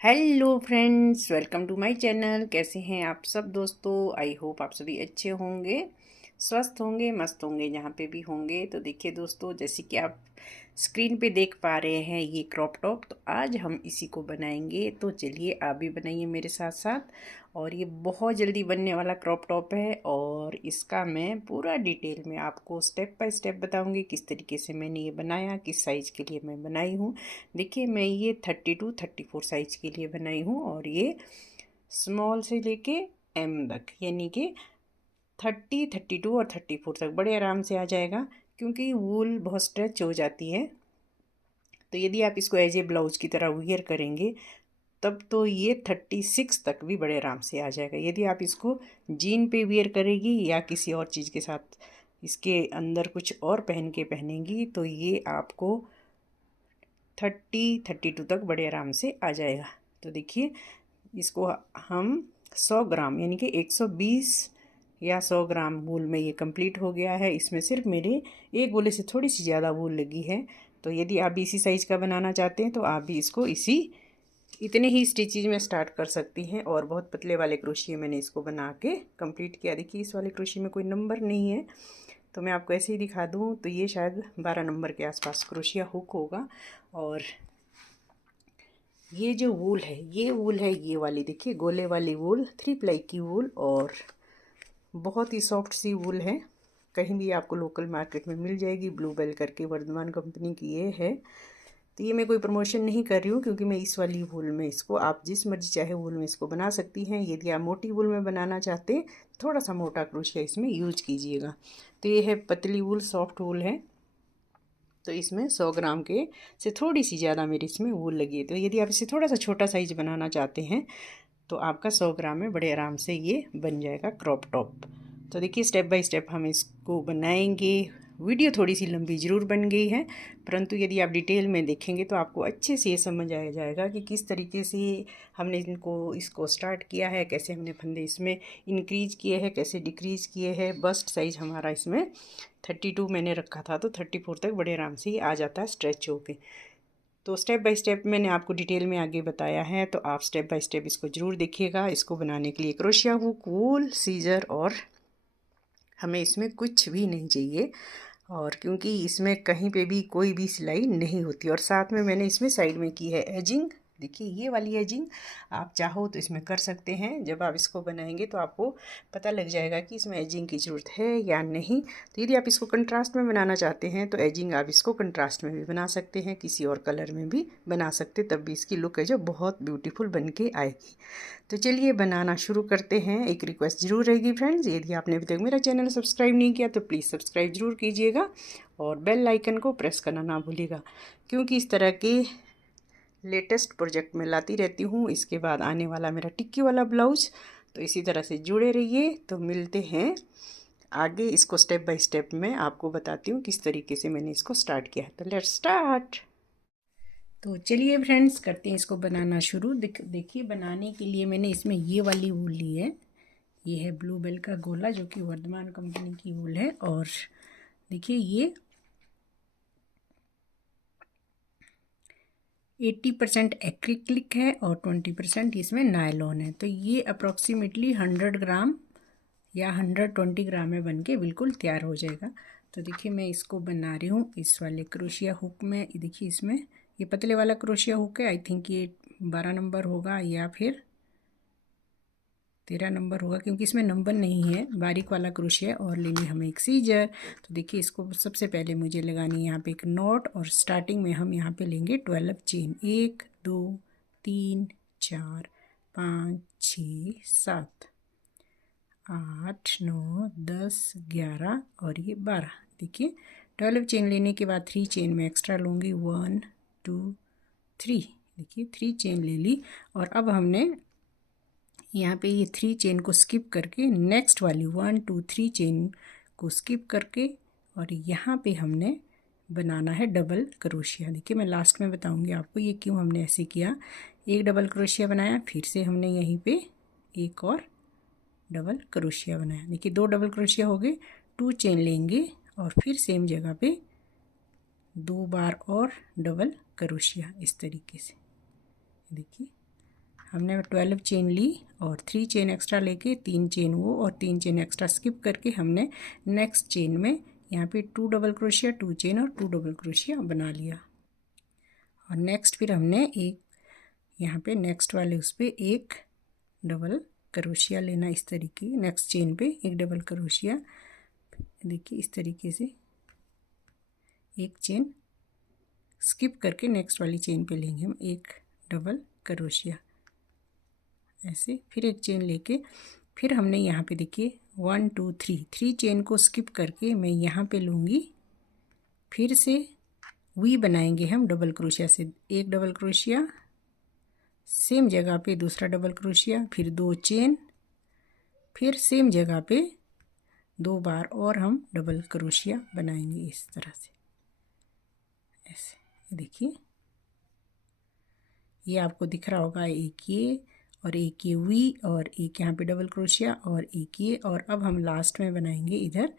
Hello friends, welcome to my channel. कैसे हैं आप सब दोस्तों? आई होप आप सभी अच्छे होंगे, स्वस्थ होंगे, मस्त होंगे जहाँ पे भी होंगे। तो देखिए दोस्तों, जैसे कि आप स्क्रीन पे देख पा रहे हैं ये क्रॉप टॉप, तो आज हम इसी को बनाएंगे। तो चलिए आप भी बनाइए मेरे साथ साथ। और ये बहुत जल्दी बनने वाला क्रॉप टॉप है और इसका मैं पूरा डिटेल में आपको स्टेप बाय स्टेप बताऊंगी किस तरीके से मैंने ये बनाया, किस साइज़ के लिए मैं बनाई हूँ। देखिए मैं ये 32-34 साइज़ के लिए बनाई हूँ और ये स्मॉल से लेके एम तक, यानी कि 32 और 34 तक बड़े आराम से आ जाएगा, क्योंकि वूल बहुत स्ट्रेच हो जाती है। तो यदि आप इसको एज ए ब्लाउज की तरह वियर करेंगे तब तो ये 36 तक भी बड़े आराम से आ जाएगा। यदि आप इसको जीन पे वियर करेगी या किसी और चीज़ के साथ इसके अंदर कुछ और पहन के पहनेंगी तो ये आपको 32 तक बड़े आराम से आ जाएगा। तो देखिए इसको हम 100 ग्राम यानी कि 120 या 100 ग्राम वूल में ये कंप्लीट हो गया है। इसमें सिर्फ मेरे एक गोले से थोड़ी सी ज़्यादा वूल लगी है। तो यदि आप भी इसी साइज़ का बनाना चाहते हैं तो आप भी इसको इतने ही स्टिचेज में स्टार्ट कर सकती हैं। और बहुत पतले वाले क्रोशिया मैंने इसको बना के कंप्लीट किया। देखिए इस वाले क्रोशिया में कोई नंबर नहीं है, तो मैं आपको ऐसे ही दिखा दूँ तो ये शायद 12 नंबर के आसपास क्रोशिया हुक होगा। और ये जो वूल है, ये वूल है ये वाली, देखिए गोले वाली वूल, 3 प्लाई की वूल, और बहुत ही सॉफ्ट सी वूल है। कहीं भी आपको लोकल मार्केट में मिल जाएगी। ब्लू बेल करके वर्धमान कंपनी की ये है। तो ये मैं कोई प्रमोशन नहीं कर रही हूँ, क्योंकि मैं इस वाली वूल में इसको, आप जिस मर्जी चाहे वूल में इसको बना सकती हैं। यदि आप मोटी वूल में बनाना चाहते हैं थोड़ा सा मोटा क्रोशिया इसमें यूज कीजिएगा। तो ये है पतली वूल, सॉफ्ट वूल है। तो इसमें 100 ग्राम के से थोड़ी सी ज़्यादा मेरी इसमें वूल लगी है। तो यदि आप इसे थोड़ा सा छोटा साइज बनाना चाहते हैं तो आपका 100 ग्राम में बड़े आराम से ये बन जाएगा क्रॉप टॉप। तो देखिए स्टेप बाय स्टेप हम इसको बनाएंगे। वीडियो थोड़ी सी लंबी ज़रूर बन गई है, परंतु यदि आप डिटेल में देखेंगे तो आपको अच्छे से ये समझ आ जाएगा कि किस तरीके से हमने इसको स्टार्ट किया है, कैसे हमने फंदे इसमें इंक्रीज किए हैं, कैसे डिक्रीज किए हैं। बस्ट साइज़ हमारा इसमें 32 मैंने रखा था, तो 34 तक बड़े आराम से ही आ जाता है स्ट्रेच होके। तो स्टेप बाय स्टेप मैंने आपको डिटेल में आगे बताया है, तो आप स्टेप बाय स्टेप इसको ज़रूर देखिएगा। इसको बनाने के लिए क्रोशिया हुक, वूल, सीजर और हमें इसमें कुछ भी नहीं चाहिए। और क्योंकि इसमें कहीं पे भी कोई भी सिलाई नहीं होती। और साथ में मैंने इसमें साइड में की है एजिंग। देखिए ये वाली एजिंग आप चाहो तो इसमें कर सकते हैं। जब आप इसको बनाएंगे तो आपको पता लग जाएगा कि इसमें एजिंग की ज़रूरत है या नहीं। तो यदि आप इसको कंट्रास्ट में बनाना चाहते हैं तो एजिंग आप इसको कंट्रास्ट में भी बना सकते हैं, किसी और कलर में भी बना सकते, तब भी इसकी लुक है जो बहुत ब्यूटीफुल बन के आएगी। तो चलिए बनाना शुरू करते हैं। एक रिक्वेस्ट ज़रूर रहेगी फ्रेंड्स, यदि आपने अभी तक मेरा चैनल सब्सक्राइब नहीं किया तो प्लीज़ सब्सक्राइब ज़रूर कीजिएगा और बेल आइकन को प्रेस करना ना भूलिएगा, क्योंकि इस तरह के लेटेस्ट प्रोजेक्ट मैं लाती रहती हूँ। इसके बाद आने वाला मेरा टिक्की वाला ब्लाउज, तो इसी तरह से जुड़े रहिए। तो मिलते हैं आगे। इसको स्टेप बाय स्टेप मैं आपको बताती हूँ किस तरीके से मैंने इसको स्टार्ट किया है। तो लेट्स स्टार्ट। तो चलिए फ्रेंड्स करते हैं इसको बनाना शुरू। देखिए बनाने के लिए मैंने इसमें ये वाली वूल ली है। ये है ब्लू बेल का गोला, जो कि वर्धमान कंपनी की वूल है। और देखिए ये 80% एक्रिलिक है और 20% इसमें नायलॉन है। तो ये अप्रॉक्सीमेटली 100 ग्राम या 120 ग्राम में बन के बिल्कुल तैयार हो जाएगा। तो देखिए मैं इसको बना रही हूँ इस वाले क्रोशिया हुक में। देखिए इसमें ये पतले वाला क्रोशिया हुक है, आई थिंक ये 12 नंबर होगा या फिर 13 नंबर होगा, क्योंकि इसमें नंबर नहीं है। बारीक वाला क्रोशिया। और लेनी हमें एक सीजर। तो देखिए इसको सबसे पहले मुझे लगानी है यहाँ पे एक नॉट, और स्टार्टिंग में हम यहाँ पे लेंगे 12 चेन। 1 2 3 4 5 6 7 8 9 10 11 और ये 12। देखिए 12 चेन लेने के बाद 3 चेन में एक्स्ट्रा लूँगी। 1 2 3। देखिए 3 चेन ले ली। और अब हमने यहाँ पे ये 3 चेन को स्किप करके नेक्स्ट वाली 1 2 3 चेन को स्किप करके, और यहाँ पे हमने बनाना है डबल क्रोशिया। देखिए मैं लास्ट में बताऊँगी आपको ये क्यों हमने ऐसे किया। एक डबल क्रोशिया बनाया, फिर से हमने यहीं पे एक और डबल क्रोशिया बनाया। देखिए 2 डबल क्रोशिया हो गए। 2 चेन लेंगे और फिर सेम जगह पे 2 बार और डबल क्रोशिया, इस तरीके से। देखिए हमने 12 चेन ली और 3 चेन एक्स्ट्रा लेके 3 चेन वो और 3 चेन एक्स्ट्रा स्किप करके हमने नेक्स्ट चेन में यहाँ पे 2 डबल क्रोशिया, 2 चेन और 2 डबल क्रोशिया बना लिया। और नेक्स्ट फिर हमने एक यहाँ पे नेक्स्ट वाले उस पर एक डबल क्रोशिया लेना, इस तरीके नेक्स्ट चेन पे एक डबल क्रोशिया, देखिए इस तरीके से एक चेन स्किप करके नेक्स्ट वाली चेन पे लेंगे हम एक डबल क्रोशिया ऐसे, फिर एक चेन लेके फिर हमने यहाँ पे देखिए 1 2 3 चेन को स्किप करके मैं यहाँ पे लूँगी, फिर से वी बनाएंगे हम डबल क्रोशिया से, एक डबल क्रोशिया सेम जगह पे दूसरा डबल क्रोशिया, फिर 2 चेन, फिर सेम जगह पे 2 बार और हम डबल क्रोशिया बनाएंगे इस तरह से ऐसे। देखिए ये आपको दिख रहा होगा, एक ये और एक ये वी और एक यहाँ पे डबल क्रोशिया और एक ये, और अब हम लास्ट में बनाएंगे इधर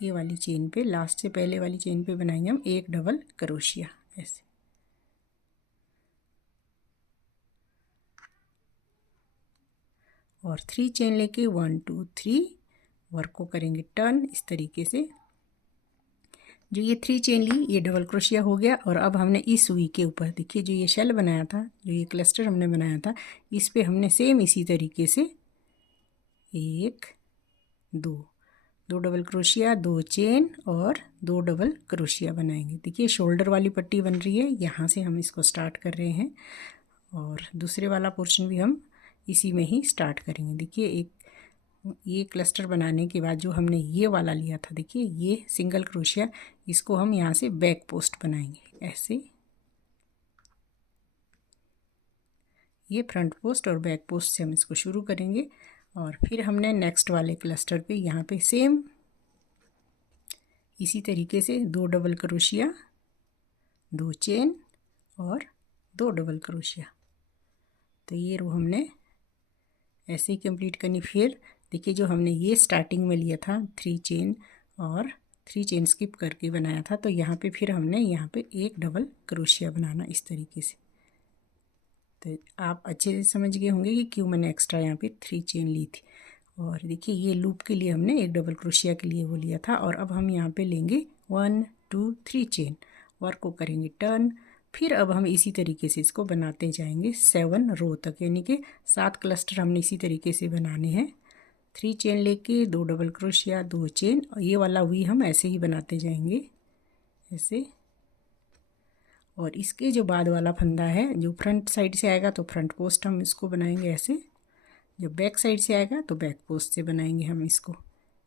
ये वाली चेन पे, लास्ट से पहले वाली चेन पे बनाएंगे हम एक डबल क्रोशिया ऐसे। और 3 चेन लेके 1 2 3 वर्क को करेंगे टर्न इस तरीके से। जो ये 3 चेन ली ये डबल क्रोशिया हो गया, और अब हमने इस वी के ऊपर देखिए जो ये शेल बनाया था, जो ये क्लस्टर हमने बनाया था, इस पे हमने सेम इसी तरीके से 1 2 डबल क्रोशिया, 2 चेन और 2 डबल क्रोशिया बनाएंगे। देखिए शोल्डर वाली पट्टी बन रही है, यहाँ से हम इसको स्टार्ट कर रहे हैं और दूसरे वाला पोर्शन भी हम इसी में ही स्टार्ट करेंगे। देखिए एक ये क्लस्टर बनाने के बाद जो हमने ये वाला लिया था, देखिए ये सिंगल क्रोशिया, इसको हम यहाँ से बैक पोस्ट बनाएंगे ऐसे, ये फ्रंट पोस्ट और बैक पोस्ट से हम इसको शुरू करेंगे। और फिर हमने नेक्स्ट वाले क्लस्टर पे यहाँ पे सेम इसी तरीके से 2 डबल क्रोशिया, 2 चेन और 2 डबल क्रोशिया, तो ये रो हमने ऐसे ही कंप्लीट करनी। फिर देखिए जो हमने ये स्टार्टिंग में लिया था 3 चेन और 3 चेन स्किप करके बनाया था, तो यहाँ पे फिर हमने यहाँ पे एक डबल क्रोशिया बनाना इस तरीके से। तो आप अच्छे से समझ गए होंगे कि क्यों मैंने एक्स्ट्रा यहाँ पे 3 चेन ली थी। और देखिए ये लूप के लिए हमने एक डबल क्रोशिया के लिए वो लिया था, और अब हम यहाँ पे लेंगे 1 2 3 चेन, वर्क को करेंगे टर्न। फिर अब हम इसी तरीके से इसको बनाते जाएंगे 7 रो तक, यानी कि 7 क्लस्टर हमने इसी तरीके से बनाने हैं। 3 चेन लेके 2 डबल क्रोशिया, 2 चेन, और ये वाला वी हम ऐसे ही बनाते जाएंगे ऐसे। और इसके जो बाद वाला फंदा है, जो फ्रंट साइड से आएगा तो फ्रंट पोस्ट हम इसको बनाएंगे ऐसे, जो बैक साइड से आएगा तो बैक पोस्ट से बनाएंगे हम इसको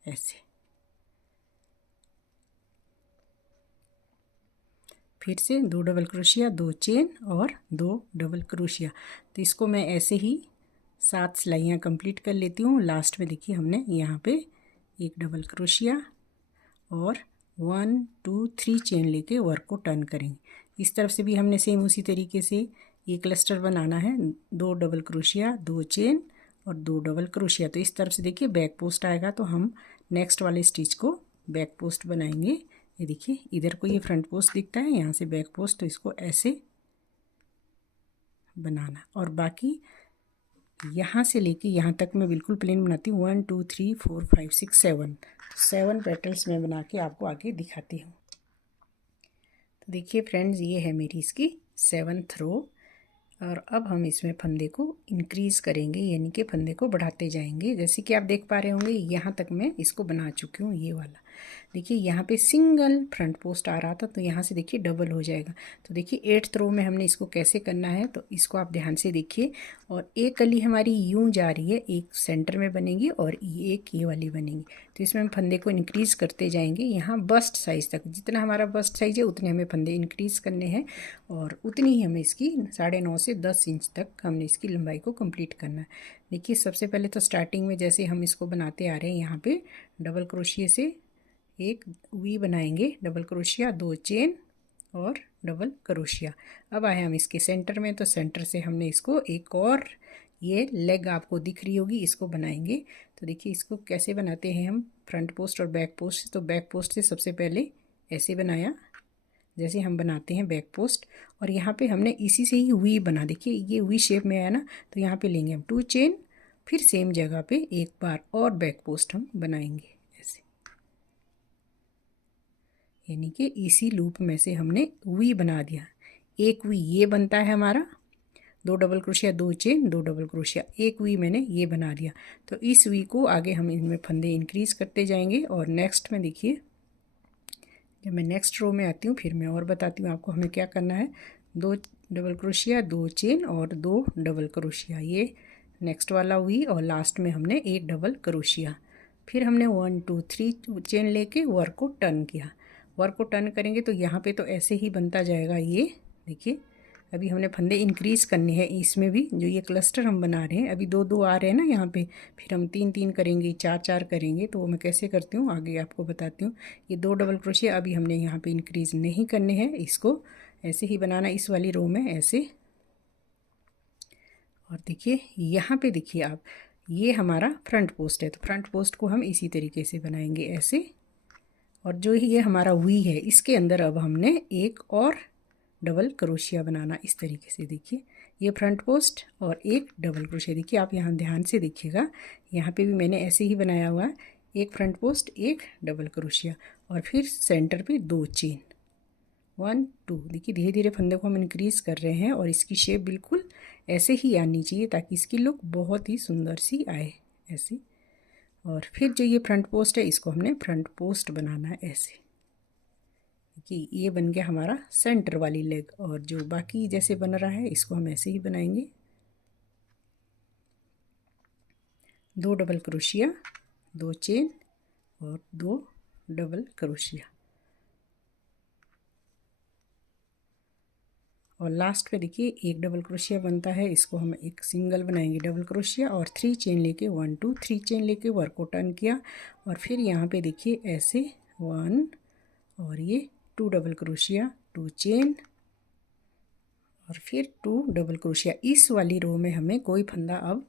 ऐसे। फिर से 2 डबल क्रोशिया, 2 चेन और 2 डबल क्रोशिया, तो इसको मैं ऐसे ही 7 सिलाइयाँ कंप्लीट कर लेती हूँ। लास्ट में देखिए हमने यहाँ पे एक डबल क्रोशिया और 1 2 3 चेन लेके वर्क को टर्न करेंगे। इस तरफ से भी हमने सेम उसी तरीके से ये क्लस्टर बनाना है, 2 डबल क्रोशिया, 2 चेन और 2 डबल क्रोशिया। तो इस तरफ से देखिए बैक पोस्ट आएगा, तो हम नेक्स्ट वाले स्टिच को बैक पोस्ट बनाएंगे। ये देखिए इधर को ये फ्रंट पोस्ट दिखता है, यहाँ से बैक पोस्ट, तो इसको ऐसे बनाना। और बाकी यहाँ से लेके यहाँ तक मैं बिल्कुल प्लेन बनाती हूँ, 1 2 3 4 5 6 7 पेटल्स में बना के आपको आगे दिखाती हूँ। तो देखिए फ्रेंड्स ये है मेरी इसकी 7th रो, और अब हम इसमें फंदे को इंक्रीज़ करेंगे, यानी कि फंदे को बढ़ाते जाएंगे। जैसे कि आप देख पा रहे होंगे यहाँ तक मैं इसको बना चुकी हूँ। ये वाला देखिए यहाँ पे सिंगल फ्रंट पोस्ट आ रहा था, तो यहाँ से देखिए डबल हो जाएगा। तो देखिए 8th रो में हमने इसको कैसे करना है, तो इसको आप ध्यान से देखिए। और एक कली हमारी यूं जा रही है, एक सेंटर में बनेगी और एक ये वाली बनेगी। तो इसमें हम फंदे को इंक्रीज़ करते जाएंगे, यहाँ बस्ट साइज़ तक, जितना हमारा बस्ट साइज़ है उतने हमें फंदे इंक्रीज़ करने हैं, और उतनी ही हमें इसकी 9.5 से 10 इंच तक हमने इसकी लंबाई को कंप्लीट करना है। देखिए सबसे पहले तो स्टार्टिंग में जैसे हम इसको बनाते आ रहे हैं, यहाँ पे डबल क्रोशिया से एक वी बनाएंगे, डबल क्रोशिया, 2 चेन और डबल क्रोशिया। अब आए हम इसके सेंटर में, तो सेंटर से हमने इसको एक और ये लेग आपको दिख रही होगी, इसको बनाएंगे। तो देखिए इसको कैसे बनाते हैं हम, फ्रंट पोस्ट और बैक पोस्ट। तो बैक पोस्ट से सबसे पहले ऐसे बनाया, जैसे हम बनाते हैं बैक पोस्ट। और यहाँ पे हमने इसी से ही वी बना, देखिए ये वी शेप में आया ना, तो यहाँ पे लेंगे हम 2 चेन, फिर सेम जगह पे एक बार और बैक पोस्ट हम बनाएंगे ऐसे, यानी कि इसी लूप में से हमने वी बना दिया। एक वी ये बनता है हमारा, 2 double crochet 2 chain 2 double crochet, एक वी मैंने ये बना दिया। तो इस वी को आगे हम इनमें फंदे इंक्रीज करते जाएंगे। और नेक्स्ट में देखिए, जब मैं नेक्स्ट रो में आती हूँ फिर मैं और बताती हूँ आपको हमें क्या करना है। 2 डबल क्रोशिया 2 चेन और 2 डबल क्रोशिया, ये नेक्स्ट वाला वी, और लास्ट में हमने एक डबल क्रोशिया। फिर हमने 1 2 3 चेन लेके वर्क को टर्न किया। वर्क को टर्न करेंगे तो यहाँ पे तो ऐसे ही बनता जाएगा ये, देखिए। अभी हमने फंदे इंक्रीज़ करने हैं इसमें भी, जो ये क्लस्टर हम बना रहे हैं अभी 2 2 आ रहे हैं ना यहाँ पे, फिर हम 3 3 करेंगे, 4 4 करेंगे। तो वो मैं कैसे करती हूँ आगे आपको बताती हूँ। ये 2 डबल क्रोशिया अभी हमने यहाँ पे इंक्रीज़ नहीं करने हैं, इसको ऐसे ही बनाना इस वाली रो में ऐसे। और देखिए यहाँ पे देखिए आप, ये हमारा फ्रंट पोस्ट है, तो फ्रंट पोस्ट को हम इसी तरीके से बनाएंगे ऐसे। और जो ये हमारा वी है इसके अंदर अब हमने एक और डबल क्रोशिया बनाना इस तरीके से, देखिए ये फ्रंट पोस्ट और एक डबल क्रोशिया। देखिए आप यहाँ ध्यान से देखिएगा, यहाँ पे भी मैंने ऐसे ही बनाया हुआ है, एक फ्रंट पोस्ट एक डबल क्रोशिया, और फिर सेंटर पे 2 चेन 1 2। देखिए धीरे धीरे फंदे को हम इंक्रीज़ कर रहे हैं और इसकी शेप बिल्कुल ऐसे ही आनी चाहिए ताकि इसकी लुक बहुत ही सुंदर सी आए ऐसे। और फिर जो ये फ्रंट पोस्ट है इसको हमने फ्रंट पोस्ट बनाना है ऐसे, कि ये बन गया हमारा सेंटर वाली लेग। और जो बाकी जैसे बन रहा है इसको हम ऐसे ही बनाएंगे, 2 डबल क्रोशिया 2 चेन और 2 डबल क्रोशिया। और लास्ट पे देखिए एक डबल क्रोशिया बनता है, इसको हम एक सिंगल बनाएंगे डबल क्रोशिया, और 3 चेन लेके 1 2 3 चेन लेके वर्क को टर्न किया। और फिर यहाँ पे देखिए ऐसे 1 और ये 2 डबल क्रोशिया 2 चेन और फिर 2 डबल क्रोशिया। इस वाली रो में हमें कोई फंदा अब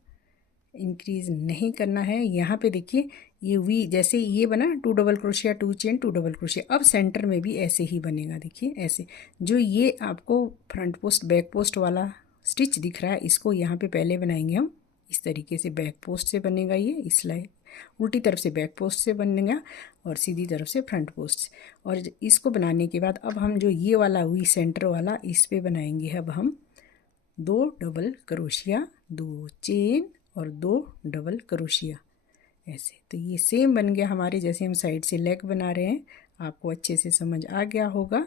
इंक्रीज़ नहीं करना है। यहाँ पे देखिए ये वी जैसे ये बना 2 double crochet 2 chain 2 double crochet, अब सेंटर में भी ऐसे ही बनेगा, देखिए ऐसे। जो ये आपको फ्रंट पोस्ट बैक पोस्ट वाला स्टिच दिख रहा है इसको यहाँ पे पहले बनाएंगे हम इस तरीके से, बैक पोस्ट से बनेगा ये, इसलिए उल्टी तरफ से बैक पोस्ट से बनेगा और सीधी तरफ से फ्रंट पोस्ट से। और इसको बनाने के बाद अब हम जो ये वाला वी सेंटर वाला इस पर बनाएंगे अब हम 2 डबल क्रोशिया 2 चेन और 2 डबल क्रोशिया ऐसे। तो ये सेम बन गया हमारे जैसे हम साइड से लेग बना रहे हैं। आपको अच्छे से समझ आ गया होगा।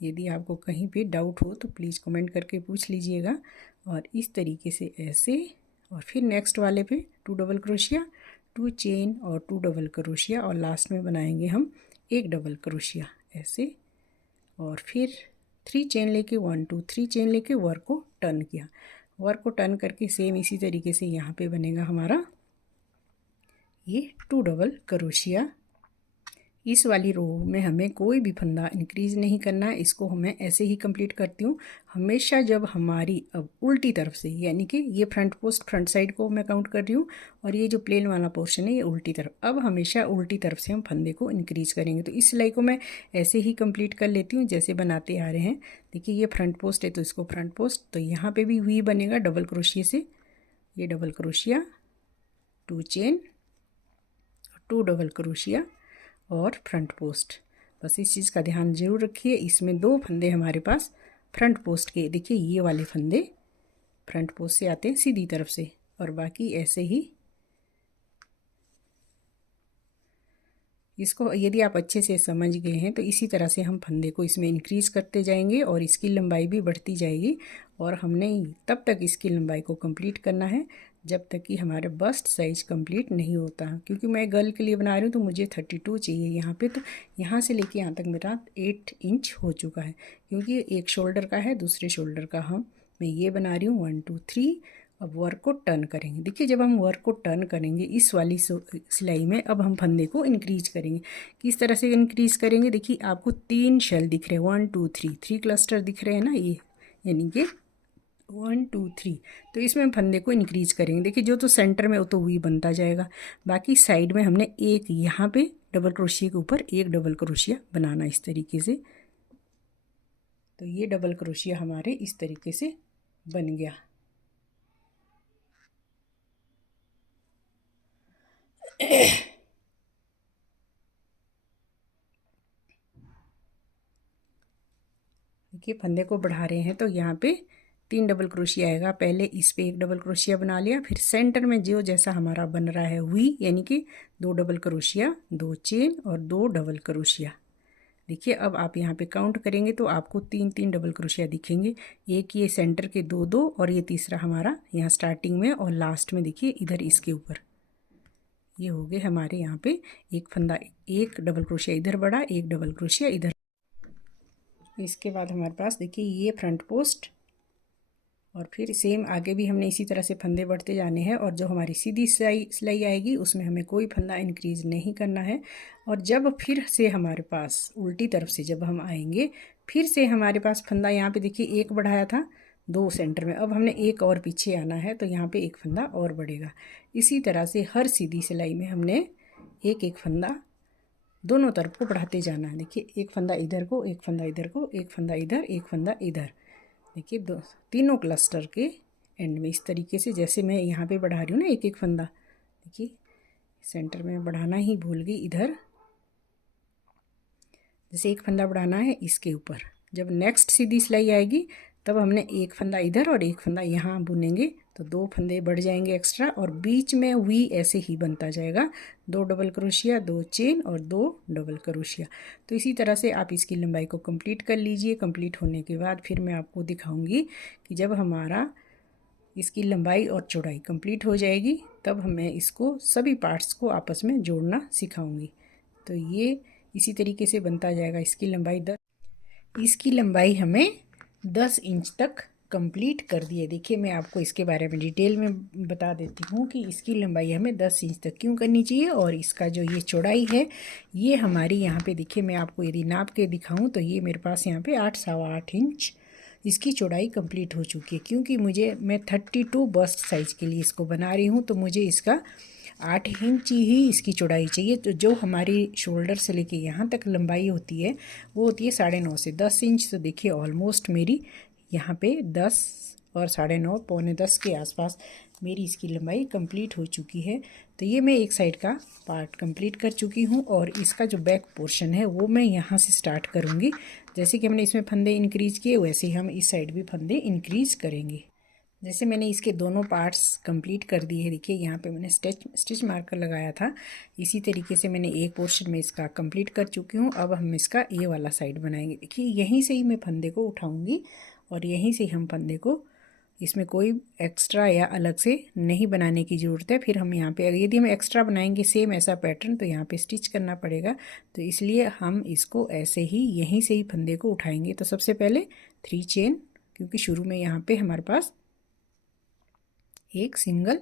यदि आपको कहीं पे डाउट हो तो प्लीज़ कमेंट करके पूछ लीजिएगा। और इस तरीके से ऐसे, और फिर नेक्स्ट वाले पे 2 डबल क्रोशिया 2 चेन और 2 डबल क्रोशिया, और लास्ट में बनाएंगे हम एक डबल क्रोशिया ऐसे। और फिर 3 चेन लेके 1 2 3 चेन लेके वर्क को टर्न किया। वर्क को टर्न करके सेम इसी तरीके से यहाँ पे बनेगा हमारा ये 2 डबल क्रोशिया। इस वाली रो में हमें कोई भी फंदा इंक्रीज़ नहीं करना है, इसको मैं ऐसे ही कंप्लीट करती हूँ हमेशा। जब हमारी अब उल्टी तरफ से, यानी कि ये फ्रंट पोस्ट फ्रंट साइड को मैं काउंट कर रही हूँ और ये जो प्लेन वाला पोर्शन है ये उल्टी तरफ, अब हमेशा उल्टी तरफ से हम फंदे को इंक्रीज़ करेंगे। तो इस सिलाई को मैं ऐसे ही कंप्लीट कर लेती हूँ जैसे बनाते आ रहे हैं। देखिए ये फ्रंट पोस्ट है तो इसको फ्रंट पोस्ट, तो यहाँ पर भी वी बनेगा डबल क्रोशिया से, ये double crochet 2 chain 2 double crochet और फ्रंट पोस्ट। बस इस चीज़ का ध्यान ज़रूर रखिए। इसमें 2 फंदे हमारे पास फ्रंट पोस्ट के, देखिए ये वाले फंदे फ्रंट पोस्ट से आते हैं सीधी तरफ से, और बाकी ऐसे ही। इसको यदि आप अच्छे से समझ गए हैं तो इसी तरह से हम फंदे को इसमें इंक्रीज़ करते जाएंगे और इसकी लंबाई भी बढ़ती जाएगी। और हमने तब तक इसकी लंबाई को कंप्लीट करना है जब तक कि हमारा बस्ट साइज कंप्लीट नहीं होता। क्योंकि मैं गर्ल के लिए बना रही हूँ तो मुझे 32 चाहिए यहाँ पे, तो यहाँ से लेके यहाँ तक मेरा 8 इंच हो चुका है। क्योंकि एक शोल्डर का है, दूसरे शोल्डर का मैं ये बना रही हूँ 1 2 3। अब वर्क को टर्न करेंगे। देखिए जब हम वर्क को टर्न करेंगे इस वाली सिलाई में, अब हम फंदे को इंक्रीज करेंगे। किस तरह से इंक्रीज करेंगे, देखिए आपको 3 शेल दिख रहे हैं, 1 2 3 क्लस्टर दिख रहे हैं ना, ये यानी कि 1 2 3। तो इसमें हम फंदे को इंक्रीज करेंगे। देखिए जो तो सेंटर में वो तो वही बनता जाएगा, बाकी साइड में हमने एक यहाँ पे डबल क्रोशिया के ऊपर एक डबल क्रोशिया बनाना इस तरीके से। तो ये डबल क्रोशिया हमारे इस तरीके से बन गया। देखिए फंदे को बढ़ा रहे हैं तो यहाँ पे 3 डबल क्रोशिया आएगा। पहले इस पे एक डबल क्रोशिया बना लिया, फिर सेंटर में जो जैसा हमारा बन रहा है वी, यानी कि 2 डबल क्रोशिया, 2 चेन और 2 डबल क्रोशिया। देखिए अब आप यहाँ पे काउंट करेंगे तो आपको 3 डबल क्रोशिया दिखेंगे। एक ये सेंटर के 2 और ये तीसरा हमारा यहाँ स्टार्टिंग में और लास्ट में देखिए इधर इसके ऊपर। ये हो गए हमारे यहाँ पे एक फंदा, एक डबल क्रोशिया इधर बढ़ा, एक डबल क्रोशिया इधर। इसके बाद हमारे पास देखिए ये फ्रंट पोस्ट और फिर सेम आगे भी हमने इसी तरह से फंदे बढ़ते जाने हैं। और जो हमारी सीधी सिलाई आएगी उसमें हमें कोई फंदा इंक्रीज नहीं करना है। और जब फिर से हमारे पास उल्टी तरफ से जब हम आएंगे, फिर से हमारे पास फंदा यहाँ पे देखिए एक बढ़ाया था 2 सेंटर में, अब हमने एक और पीछे आना है तो यहाँ पे एक फंदा और बढ़ेगा। इसी तरह से हर सीधी सिलाई में हमने एक एक फंदा दोनों तरफ को बढ़ाते जाना है। देखिए एक फंदा इधर को, एक फंदा इधर को, एक फंदा इधर, एक फंदा इधर। देखिए तीनों क्लस्टर के एंड में इस तरीके से, जैसे मैं यहाँ पे बढ़ा रही हूँ ना एक एक फंदा, देखिए सेंटर में बढ़ाना ही भूल गई इधर। जैसे एक फंदा बढ़ाना है इसके ऊपर, जब नेक्स्ट सीधी सिलाई आएगी तब हमने एक फंदा इधर और एक फंदा यहाँ बुनेंगे तो 2 फंदे बढ़ जाएंगे एक्स्ट्रा और बीच में वी ऐसे ही बनता जाएगा। 2 डबल क्रोशिया, 2 चेन और 2 डबल क्रोशिया। तो इसी तरह से आप इसकी लंबाई को कंप्लीट कर लीजिए। कंप्लीट होने के बाद फिर मैं आपको दिखाऊंगी कि जब हमारा इसकी लंबाई और चौड़ाई कंप्लीट हो जाएगी तब मैं इसको सभी पार्ट्स को आपस में जोड़ना सिखाऊंगी। तो ये इसी तरीके से बनता जाएगा। इसकी लंबाई हमें 10 इंच तक कंप्लीट कर दिए। देखिए मैं आपको इसके बारे में डिटेल में बता देती हूँ कि इसकी लंबाई हमें 10 इंच तक क्यों करनी चाहिए। और इसका जो ये चौड़ाई है ये हमारी यहाँ पे देखिए, मैं आपको यदि नाप के दिखाऊँ तो ये मेरे पास यहाँ पे 8 सवा 8 इंच इसकी चौड़ाई कंप्लीट हो चुकी है। क्योंकि मैं 32 बस्ट साइज़ के लिए इसको बना रही हूँ तो मुझे इसका 8 इंच ही इसकी चौड़ाई चाहिए। तो जो हमारी शोल्डर से लेके यहाँ तक लंबाई होती है वो होती है 9.5 से 10 इंच। तो देखिए ऑलमोस्ट मेरी यहाँ पे 10 और 9.5 पौने 10 के आसपास मेरी इसकी लंबाई कंप्लीट हो चुकी है। तो ये मैं एक साइड का पार्ट कंप्लीट कर चुकी हूँ और इसका जो बैक पोर्शन है वो मैं यहाँ से स्टार्ट करूँगी। जैसे कि हमने इसमें फंदे इंक्रीज़ किए वैसे ही हम इस साइड भी फंदे इंक्रीज़ करेंगे। जैसे मैंने इसके दोनों पार्ट्स कंप्लीट कर दिए हैं, देखिए यहाँ पे मैंने स्टिच मार्कर लगाया था। इसी तरीके से मैंने एक पोर्शन में इसका कंप्लीट कर चुकी हूँ। अब हम इसका ये वाला साइड बनाएंगे। देखिए यहीं से ही मैं फंदे को उठाऊँगी और यहीं से हम फंदे को, इसमें कोई एक्स्ट्रा या अलग से नहीं बनाने की ज़रूरत है। फिर हम यहाँ पे यदि हम एक्स्ट्रा बनाएंगे सेम ऐसा पैटर्न तो यहाँ पे स्टिच करना पड़ेगा। तो इसलिए हम इसको ऐसे ही यहीं से ही फंदे को उठाएंगे। तो सबसे पहले 3 चेन, क्योंकि शुरू में यहाँ पे हमारे पास एक सिंगल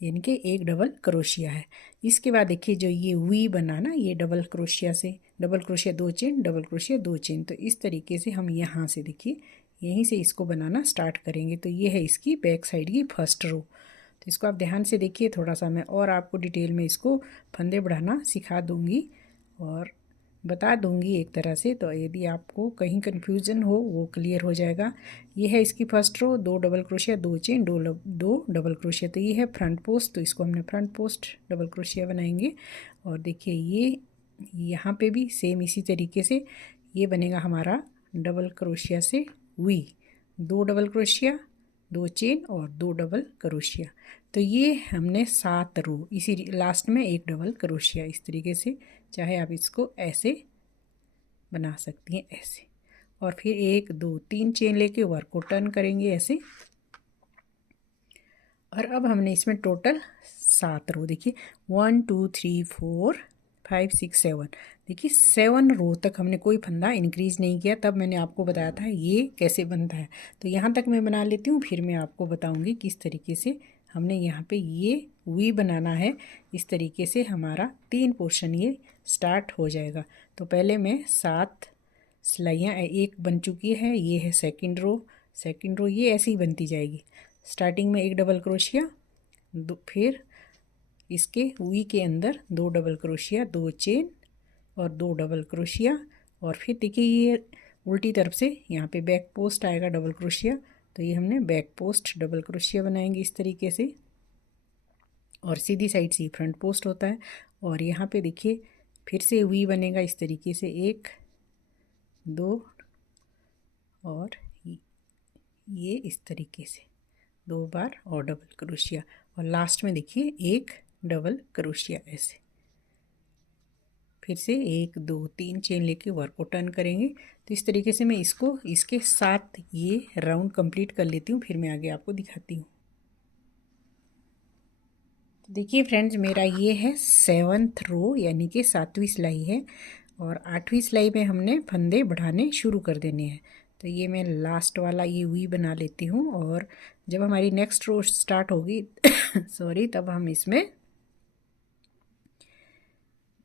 यानी कि एक डबल क्रोशिया है। इसके बाद देखिए जो ये वी बना ना, ये डबल क्रोशिया से double crochet 2 chain, double crochet 2 chain. तो इस तरीके से हम यहाँ से देखिए यहीं से इसको बनाना स्टार्ट करेंगे। तो ये है इसकी बैक साइड की फर्स्ट रो। तो इसको आप ध्यान से देखिए, थोड़ा सा मैं और आपको डिटेल में इसको फंदे बढ़ाना सिखा दूँगी और बता दूंगी एक तरह से। तो यदि आपको कहीं कन्फ्यूज़न हो वो क्लियर हो जाएगा। ये है इसकी first row, 2 double crochet, 2 chain, 2 double crochet. तो ये है फ्रंट पोस्ट, तो इसको हमने फ्रंट पोस्ट डबल क्रोशिया बनाएंगे। और देखिए ये यहाँ पे भी सेम इसी तरीके से ये बनेगा हमारा डबल क्रोशिया से वी, 2 डबल क्रोशिया, 2 चेन और 2 डबल क्रोशिया। तो ये हमने 7 रो, इसी लास्ट में एक डबल क्रोशिया। इस तरीके से चाहे आप इसको ऐसे बना सकती हैं, ऐसे। और फिर 1 2 3 चेन लेके वर्क को टर्न करेंगे ऐसे। और अब हमने इसमें टोटल 7 रो, देखिए 1 2 3 4 5 6 7, देखिए 7 रो तक हमने कोई फंदा इंक्रीज़ नहीं किया। तब मैंने आपको बताया था ये कैसे बनता है। तो यहाँ तक मैं बना लेती हूँ, फिर मैं आपको बताऊँगी किस तरीके से हमने यहाँ पे ये वी बनाना है। इस तरीके से हमारा 3 पोर्शन ये स्टार्ट हो जाएगा। तो पहले मैं 7 सिलाइयाँ, एक बन चुकी है, ये है सेकंड रो, ये ऐसे ही बनती जाएगी। स्टार्टिंग में एक डबल क्रोशिया, फिर इसके वी के अंदर 2 डबल क्रोशिया, 2 चेन और 2 डबल क्रोशिया। और फिर देखिए ये उल्टी तरफ से यहाँ पे बैक पोस्ट आएगा डबल क्रोशिया, तो ये हमने बैक पोस्ट डबल क्रोशिया बनाएंगे इस तरीके से। और सीधी साइड से फ्रंट पोस्ट होता है। और यहाँ पे देखिए फिर से वी बनेगा इस तरीके से, 1 2 और ये इस तरीके से 2 बार और डबल क्रोशिया, और लास्ट में देखिए एक डबल क्रोशिया ऐसे। फिर से 1 2 3 चेन लेके वर्क को टर्न करेंगे। तो इस तरीके से मैं इसको इसके साथ ये राउंड कंप्लीट कर लेती हूँ, फिर मैं आगे आपको दिखाती हूँ। तो देखिए फ्रेंड्स, मेरा ये है 7th रो यानी कि 7वीं सिलाई है, और 8वीं सिलाई में हमने फंदे बढ़ाने शुरू कर देने हैं। तो ये मैं लास्ट वाला ये वी बना लेती हूँ, और जब हमारी नेक्स्ट रो स्टार्ट होगी सॉरी, तब हम इसमें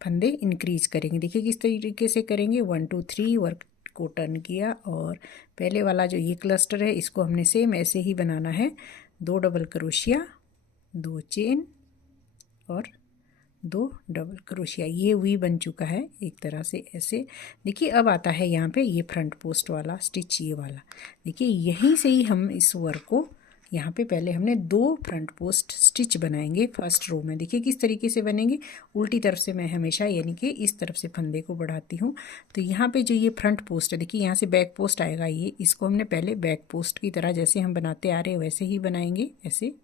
फंदे इंक्रीज करेंगे। देखिए किस तरीके से करेंगे, 1 2 3 वर्क को टर्न किया, और पहले वाला जो ये क्लस्टर है इसको हमने सेम ऐसे ही बनाना है, 2 डबल क्रोशिया, 2 चेन और 2 डबल क्रोशिया। ये वी बन चुका है एक तरह से ऐसे। देखिए अब आता है यहाँ पे ये फ्रंट पोस्ट वाला स्टिच, ये वाला देखिए यहीं से ही हम इस वर्क को यहाँ पे पहले हमने 2 फ्रंट पोस्ट स्टिच बनाएंगे फर्स्ट रो में। देखिए किस तरीके से बनेंगे, उल्टी तरफ से मैं हमेशा यानी कि इस तरफ से फंदे को बढ़ाती हूँ। तो यहाँ पे जो ये फ्रंट पोस्ट है, देखिए यहाँ से बैक पोस्ट आएगा, ये इसको हमने पहले बैक पोस्ट की तरह जैसे हम बनाते आ रहे हैं वैसे ही बनाएंगे ऐसे।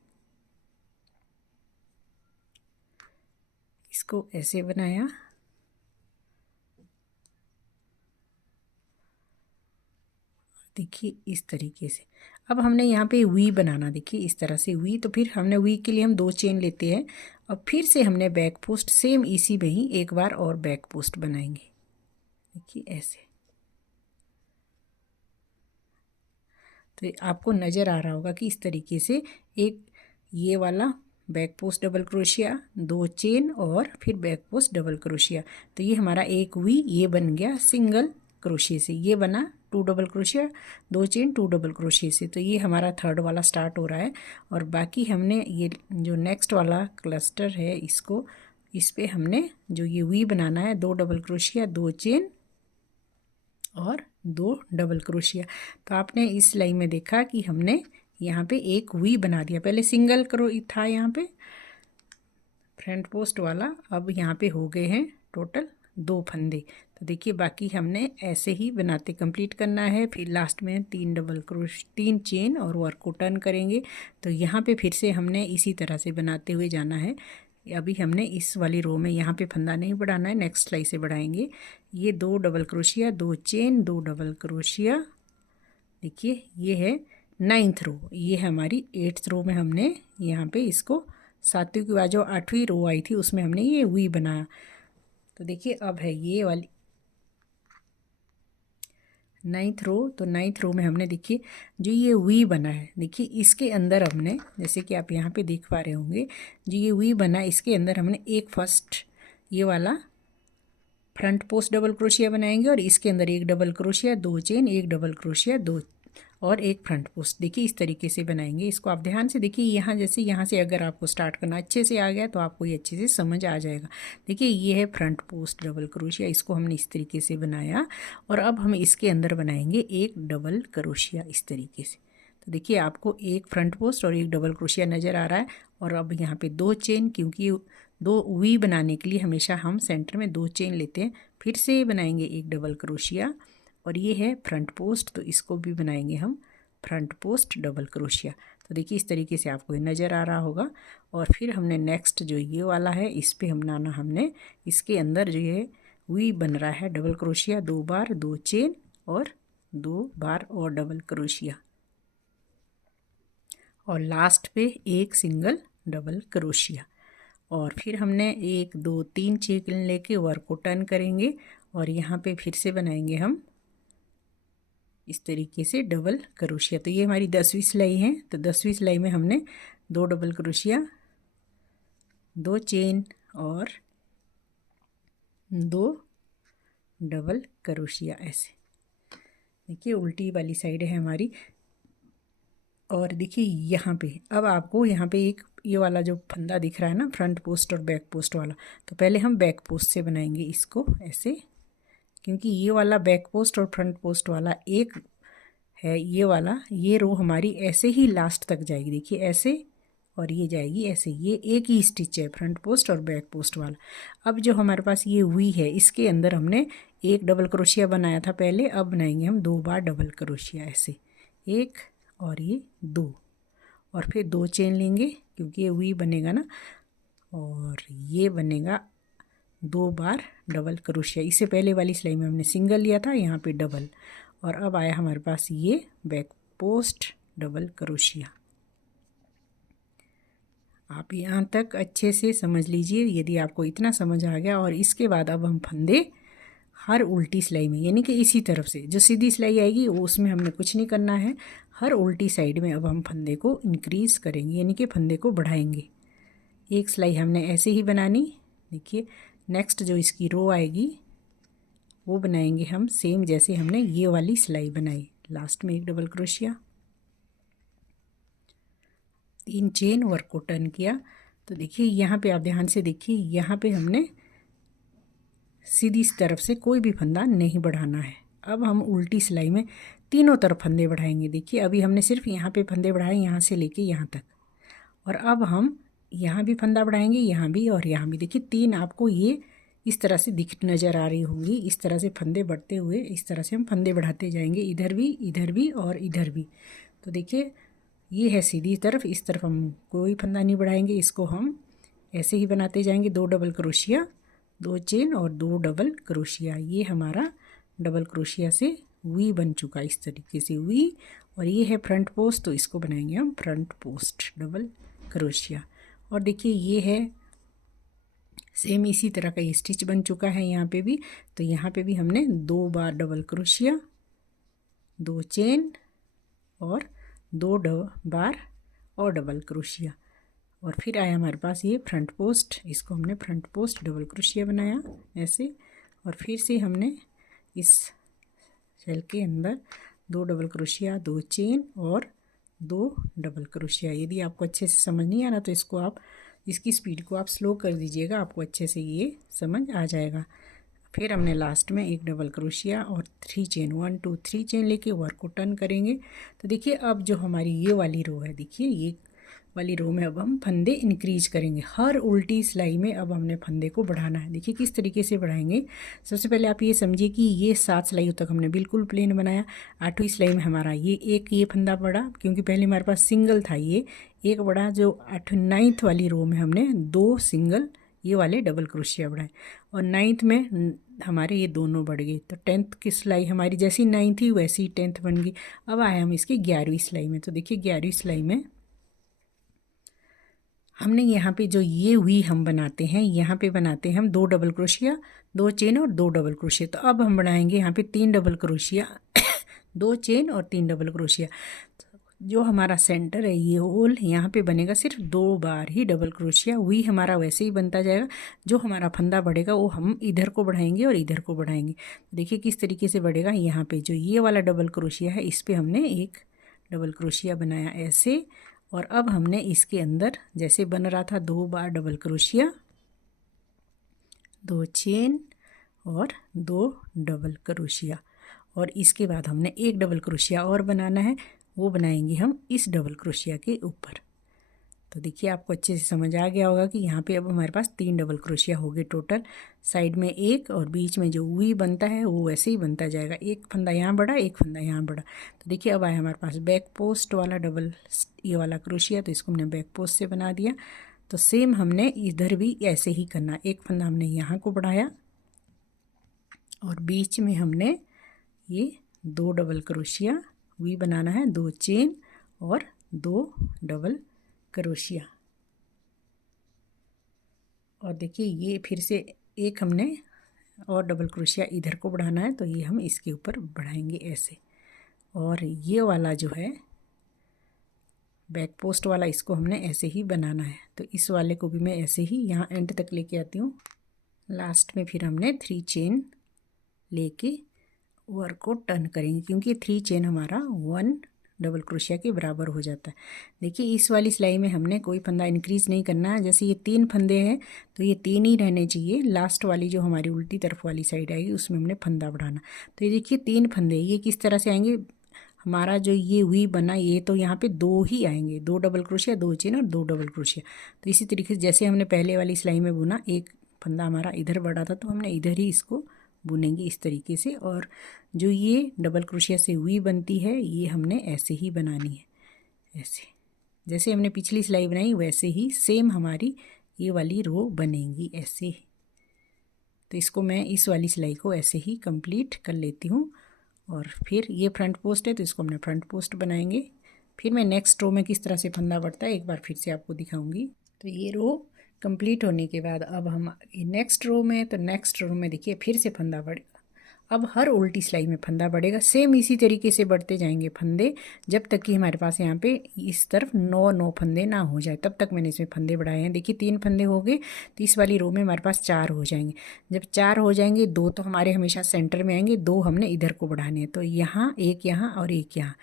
इसको ऐसे बनाया, देखिए इस तरीके से। अब हमने यहाँ पे वी बनाना, देखिए इस तरह से वी। तो फिर हमने वी के लिए हम 2 चेन लेते हैं, और फिर से हमने बैक पोस्ट सेम इसी में ही एक बार और बैक पोस्ट बनाएंगे, देखिए ऐसे। तो आपको नज़र आ रहा होगा कि इस तरीके से एक ये वाला back post double crochet, 2 chain और फिर बैक पोस्ट डबल क्रोशिया। तो ये हमारा एक वी ये बन गया सिंगल क्रोशिया से, ये बना 2 double crochet, 2 chain 2 double crochet से। तो ये हमारा थर्ड वाला स्टार्ट हो रहा है। और बाकी हमने ये जो नेक्स्ट वाला क्लस्टर है इसको, इस पे हमने जो ये वी बनाना है, 2 डबल क्रोशिया, 2 चेन और 2 डबल क्रोशिया। तो आपने इस सिलाई में देखा कि हमने यहाँ पे एक वी बना दिया, पहले सिंगल क्रो था यहाँ पे फ्रंट पोस्ट वाला, अब यहाँ पे हो गए हैं टोटल 2 फंदे। तो देखिए बाकी हमने ऐसे ही बनाते कंप्लीट करना है। फिर लास्ट में 3 डबल क्रोश 3 चेन और वर्क को टर्न करेंगे। तो यहाँ पे फिर से हमने इसी तरह से बनाते हुए जाना है। अभी हमने इस वाली रो में यहाँ पे फंदा नहीं बढ़ाना है, नेक्स्ट सिलाई से बढ़ाएंगे। ये 2 double crochet, 2 chain, 2 double crochet. देखिए ये है 9th रो, ये है हमारी 8th रो में हमने यहाँ पे इसको 7वीं के बाद जो 8वीं रो आई थी उसमें हमने ये वी बनाया। तो देखिए अब है ये वाली 9th रो। तो 9th रो में हमने देखिए जो ये वी बना है, देखिए इसके अंदर हमने, जैसे कि आप यहाँ पे देख पा रहे होंगे, जो ये वी बना इसके अंदर हमने एक फर्स्ट ये वाला फ्रंट पोस्ट डबल क्रोशिया बनाएंगे, और इसके अंदर एक डबल क्रोशिया, 2 चेन, एक डबल क्रोशिया, 2 और एक फ्रंट पोस्ट। देखिए इस तरीके से बनाएंगे इसको। आप ध्यान से देखिए, यहाँ जैसे यहाँ से अगर आपको स्टार्ट करना अच्छे से आ गया तो आपको ये अच्छे से समझ आ जाएगा। देखिए ये है फ्रंट पोस्ट डबल क्रोशिया, इसको हमने इस तरीके से बनाया, और अब हम इसके अंदर बनाएंगे एक डबल क्रोशिया इस तरीके से। तो देखिए आपको एक फ्रंट पोस्ट और एक डबल क्रोशिया नज़र आ रहा है। और अब यहाँ पे 2 चेन, क्योंकि 2 वी बनाने के लिए हमेशा हम सेंटर में 2 चेन लेते हैं। फिर से बनाएंगे एक डबल क्रोशिया, और ये है फ्रंट पोस्ट, तो इसको भी बनाएंगे हम फ्रंट पोस्ट डबल क्रोशिया। तो देखिए इस तरीके से आपको नज़र आ रहा होगा। और फिर हमने नेक्स्ट जो ये वाला है इस पे हम बनाना, हमने इसके अंदर जो है वी बन रहा है डबल क्रोशिया, 2 बार 2 चेन और 2 बार और डबल क्रोशिया, और लास्ट पे एक सिंगल डबल क्रोशिया। और फिर हमने 1 2 3 चेन लेके वर्क को टर्न करेंगे, और यहाँ पे फिर से बनाएंगे हम इस तरीके से डबल क्रोशिया। तो ये हमारी 10वीं सिलाई है। तो 10वीं सिलाई में हमने 2 डबल क्रोशिया, 2 चेन और 2 डबल क्रोशिया ऐसे। देखिए उल्टी वाली साइड है हमारी। और देखिए यहाँ पे अब आपको यहाँ पे एक ये वाला जो फंदा दिख रहा है ना, फ्रंट पोस्ट और बैक पोस्ट वाला, तो पहले हम बैक पोस्ट से बनाएंगे इसको ऐसे। क्योंकि ये वाला बैक पोस्ट और फ्रंट पोस्ट वाला एक है, ये वाला, ये रो हमारी ऐसे ही लास्ट तक जाएगी, देखिए ऐसे, और ये जाएगी ऐसे, ये एक ही स्टिच है फ्रंट पोस्ट और बैक पोस्ट वाला। अब जो हमारे पास ये वी है, इसके अंदर हमने एक डबल क्रोशिया बनाया था पहले, अब बनाएंगे हम 2 बार डबल क्रोशिया, ऐसे एक और ये 2, और फिर 2 चेन लेंगे क्योंकि ये वी बनेगा ना, और ये बनेगा 2 बार डबल क्रोशिया। इससे पहले वाली सिलाई में हमने सिंगल लिया था, यहाँ पे डबल, और अब आया हमारे पास ये बैक पोस्ट डबल क्रोशिया। आप यहाँ तक अच्छे से समझ लीजिए। यदि आपको इतना समझ आ गया, और इसके बाद अब हम फंदे हर उल्टी सिलाई में, यानी कि इसी तरफ से जो सीधी सिलाई आएगी वो उसमें हमने कुछ नहीं करना है, हर उल्टी साइड में अब हम फंदे को इंक्रीज़ करेंगे, यानी कि फंदे को बढ़ाएंगे। एक सिलाई हमने ऐसे ही बनानी, देखिए नेक्स्ट जो इसकी रो आएगी वो बनाएंगे हम सेम जैसे हमने ये वाली सिलाई बनाई, लास्ट में एक डबल क्रोशिया, 3 चेन, वर्क को टर्न किया। तो देखिए यहाँ पे आप ध्यान से देखिए, यहाँ पे हमने सीधी तरफ से कोई भी फंदा नहीं बढ़ाना है। अब हम उल्टी सिलाई में तीनों तरफ फंदे बढ़ाएंगे। देखिए अभी हमने सिर्फ यहाँ पे फंदे बढ़ाए, यहाँ से लेके यहाँ तक, और अब हम यहाँ भी फंदा बढ़ाएंगे, यहाँ भी और यहाँ भी। देखिए 3 आपको ये इस तरह से दिख नज़र आ रही होंगी, इस तरह से फंदे बढ़ते हुए, इस तरह से हम फंदे बढ़ाते जाएंगे, इधर भी और इधर भी। तो देखिए ये है सीधी तरफ, इस तरफ हम कोई फंदा नहीं बढ़ाएंगे, इसको हम ऐसे ही बनाते जाएंगे, 2 डबल क्रोशिया, 2 चेन और 2 डबल क्रोशिया। ये हमारा डबल क्रोशिया से वी बन चुका, इस तरीके से वी। और ये है फ्रंट पोस्ट, तो इसको बनाएंगे हम फ्रंट पोस्ट डबल क्रोशिया। और देखिए ये है सेम इसी तरह का ये स्टिच बन चुका है यहाँ पे भी। तो यहाँ पे भी हमने 2 बार डबल क्रोशिया, 2 चेन और 2 बार और डबल क्रोशिया, और फिर आया हमारे पास ये फ्रंट पोस्ट, इसको हमने फ्रंट पोस्ट डबल क्रोशिया बनाया ऐसे, और फिर से हमने इस शेल के अंदर 2 डबल क्रोशिया, 2 चेन और 2 डबल क्रोशिया। यदि आपको अच्छे से समझ नहीं आ रहा तो इसको आप, इसकी स्पीड को आप स्लो कर दीजिएगा, आपको अच्छे से ये समझ आ जाएगा। फिर हमने लास्ट में एक डबल क्रोशिया और 3 चेन, 1 2 3 चेन लेके वर्क को टर्न करेंगे। तो देखिए अब जो हमारी ये वाली रो है, देखिए ये वाली रो में अब हम फंदे इंक्रीज करेंगे, हर उल्टी सिलाई में अब हमने फंदे को बढ़ाना है। देखिए किस तरीके से बढ़ाएंगे। सबसे पहले आप ये समझिए कि ये 7 सिलाइयों तक हमने बिल्कुल प्लेन बनाया, 8वीं सिलाई में हमारा ये फंदा बढ़ा, क्योंकि पहले हमारे पास सिंगल था, ये एक बढ़ा, जो 9th वाली रो में हमने 2 सिंगल ये वाले डबल क्रोशिया बढ़ाए, और 9th में हमारे ये दोनों बढ़ गए। तो 10th की सिलाई हमारी जैसी 9 थी वैसी 10th बन गई। अब आए हम इसकी 11वीं सिलाई में। तो देखिए 11वीं सिलाई में हमने यहाँ पे जो ये वी हम बनाते हैं, यहाँ पे बनाते हैं हम 2 डबल क्रोशिया, 2 चेन और 2 डबल क्रोशिया। तो अब हम बनाएंगे यहाँ पे 3 डबल क्रोशिया 2 चेन और 3 डबल क्रोशिया। जो हमारा सेंटर है ये होल, यहाँ पे बनेगा सिर्फ 2 बार ही डबल क्रोशिया। वी हमारा वैसे ही बनता जाएगा, जो हमारा फंदा बढ़ेगा वो हम इधर को बढ़ाएंगे और इधर को बढ़ाएंगे। देखिए किस तरीके से बढ़ेगा। यहाँ पे जो ये वाला डबल क्रोशिया है, इस पर हमने एक डबल क्रोशिया बनाया ऐसे, और अब हमने इसके अंदर जैसे बन रहा था 2 बार डबल क्रोशिया, 2 चेन और 2 डबल क्रोशिया, और इसके बाद हमने एक डबल क्रोशिया और बनाना है, वो बनाएंगे हम इस डबल क्रोशिया के ऊपर। तो देखिए आपको अच्छे से समझ आ गया होगा कि यहाँ पे अब हमारे पास 3 डबल क्रोशिया हो गए टोटल, साइड में एक, और बीच में जो वी बनता है वो वैसे ही बनता जाएगा, एक फंदा यहाँ बढ़ा, एक फंदा यहाँ बढ़ा। तो देखिए अब आया हमारे पास बैक पोस्ट वाला डबल ये वाला क्रोशिया, तो इसको हमने बैक पोस्ट से बना दिया। तो सेम हमने इधर भी ऐसे ही करना, एक फंदा हमने यहाँ को बढ़ाया और बीच में हमने ये 2 डबल क्रोशिया वी बनाना है, 2 चेन और 2 डबल क्रोशिया। और देखिए ये फिर से एक हमने और डबल क्रोशिया इधर को बढ़ाना है, तो ये हम इसके ऊपर बढ़ाएंगे ऐसे। और ये वाला जो है बैक पोस्ट वाला, इसको हमने ऐसे ही बनाना है। तो इस वाले को भी मैं ऐसे ही यहाँ एंड तक लेके आती हूँ। लास्ट में फिर हमने 3 चेन लेके वर्क को टर्न करेंगे, क्योंकि 3 चेन हमारा 1 डबल क्रोशिया के बराबर हो जाता है। देखिए इस वाली सिलाई में हमने कोई फंदा इंक्रीज़ नहीं करना है। जैसे ये 3 फंदे हैं तो ये 3 ही रहने चाहिए। लास्ट वाली जो हमारी उल्टी तरफ वाली साइड आएगी उसमें हमने फंदा बढ़ाना। तो ये देखिए 3 फंदे, ये किस तरह से आएंगे, हमारा जो ये वी बना ये तो यहाँ पे 2 ही आएंगे, 2 डबल क्रोशिया, 2 चेन और 2 डबल क्रोशिया। तो इसी तरीके से जैसे हमने पहले वाली सिलाई में बुना, एक फंदा हमारा इधर बढ़ा था तो हमने इधर ही इसको बुनेंगे इस तरीके से। और जो ये डबल क्रोशिया से वी बनती है ये हमने ऐसे ही बनानी है, ऐसे जैसे हमने पिछली सिलाई बनाई वैसे ही सेम हमारी ये वाली रो बनेगी ऐसे। तो इसको मैं इस वाली सिलाई को ऐसे ही कंप्लीट कर लेती हूँ। और फिर ये फ्रंट पोस्ट है तो इसको हमने फ्रंट पोस्ट बनाएंगे। फिर मैं नेक्स्ट रो में किस तरह से फंदा बढ़ता है एक बार फिर से आपको दिखाऊंगी। तो ये रो कंप्लीट होने के बाद अब हम नेक्स्ट रो में, तो नेक्स्ट रो में देखिए फिर से फंदा बढ़ेगा। अब हर उल्टी सिलाई में फंदा बढ़ेगा, सेम इसी तरीके से बढ़ते जाएंगे फंदे जब तक कि हमारे पास यहाँ पे इस तरफ 9 फंदे ना हो जाए, तब तक मैंने इसमें फंदे बढ़ाए हैं। देखिए 3 फंदे हो गए तो इस वाली रो में हमारे पास 4 हो जाएंगे। जब 4 हो जाएंगे 2 तो हमारे हमेशा सेंटर में आएंगे, 2 हमने इधर को बढ़ाने हैं, तो यहाँ एक यहाँ और एक यहाँ।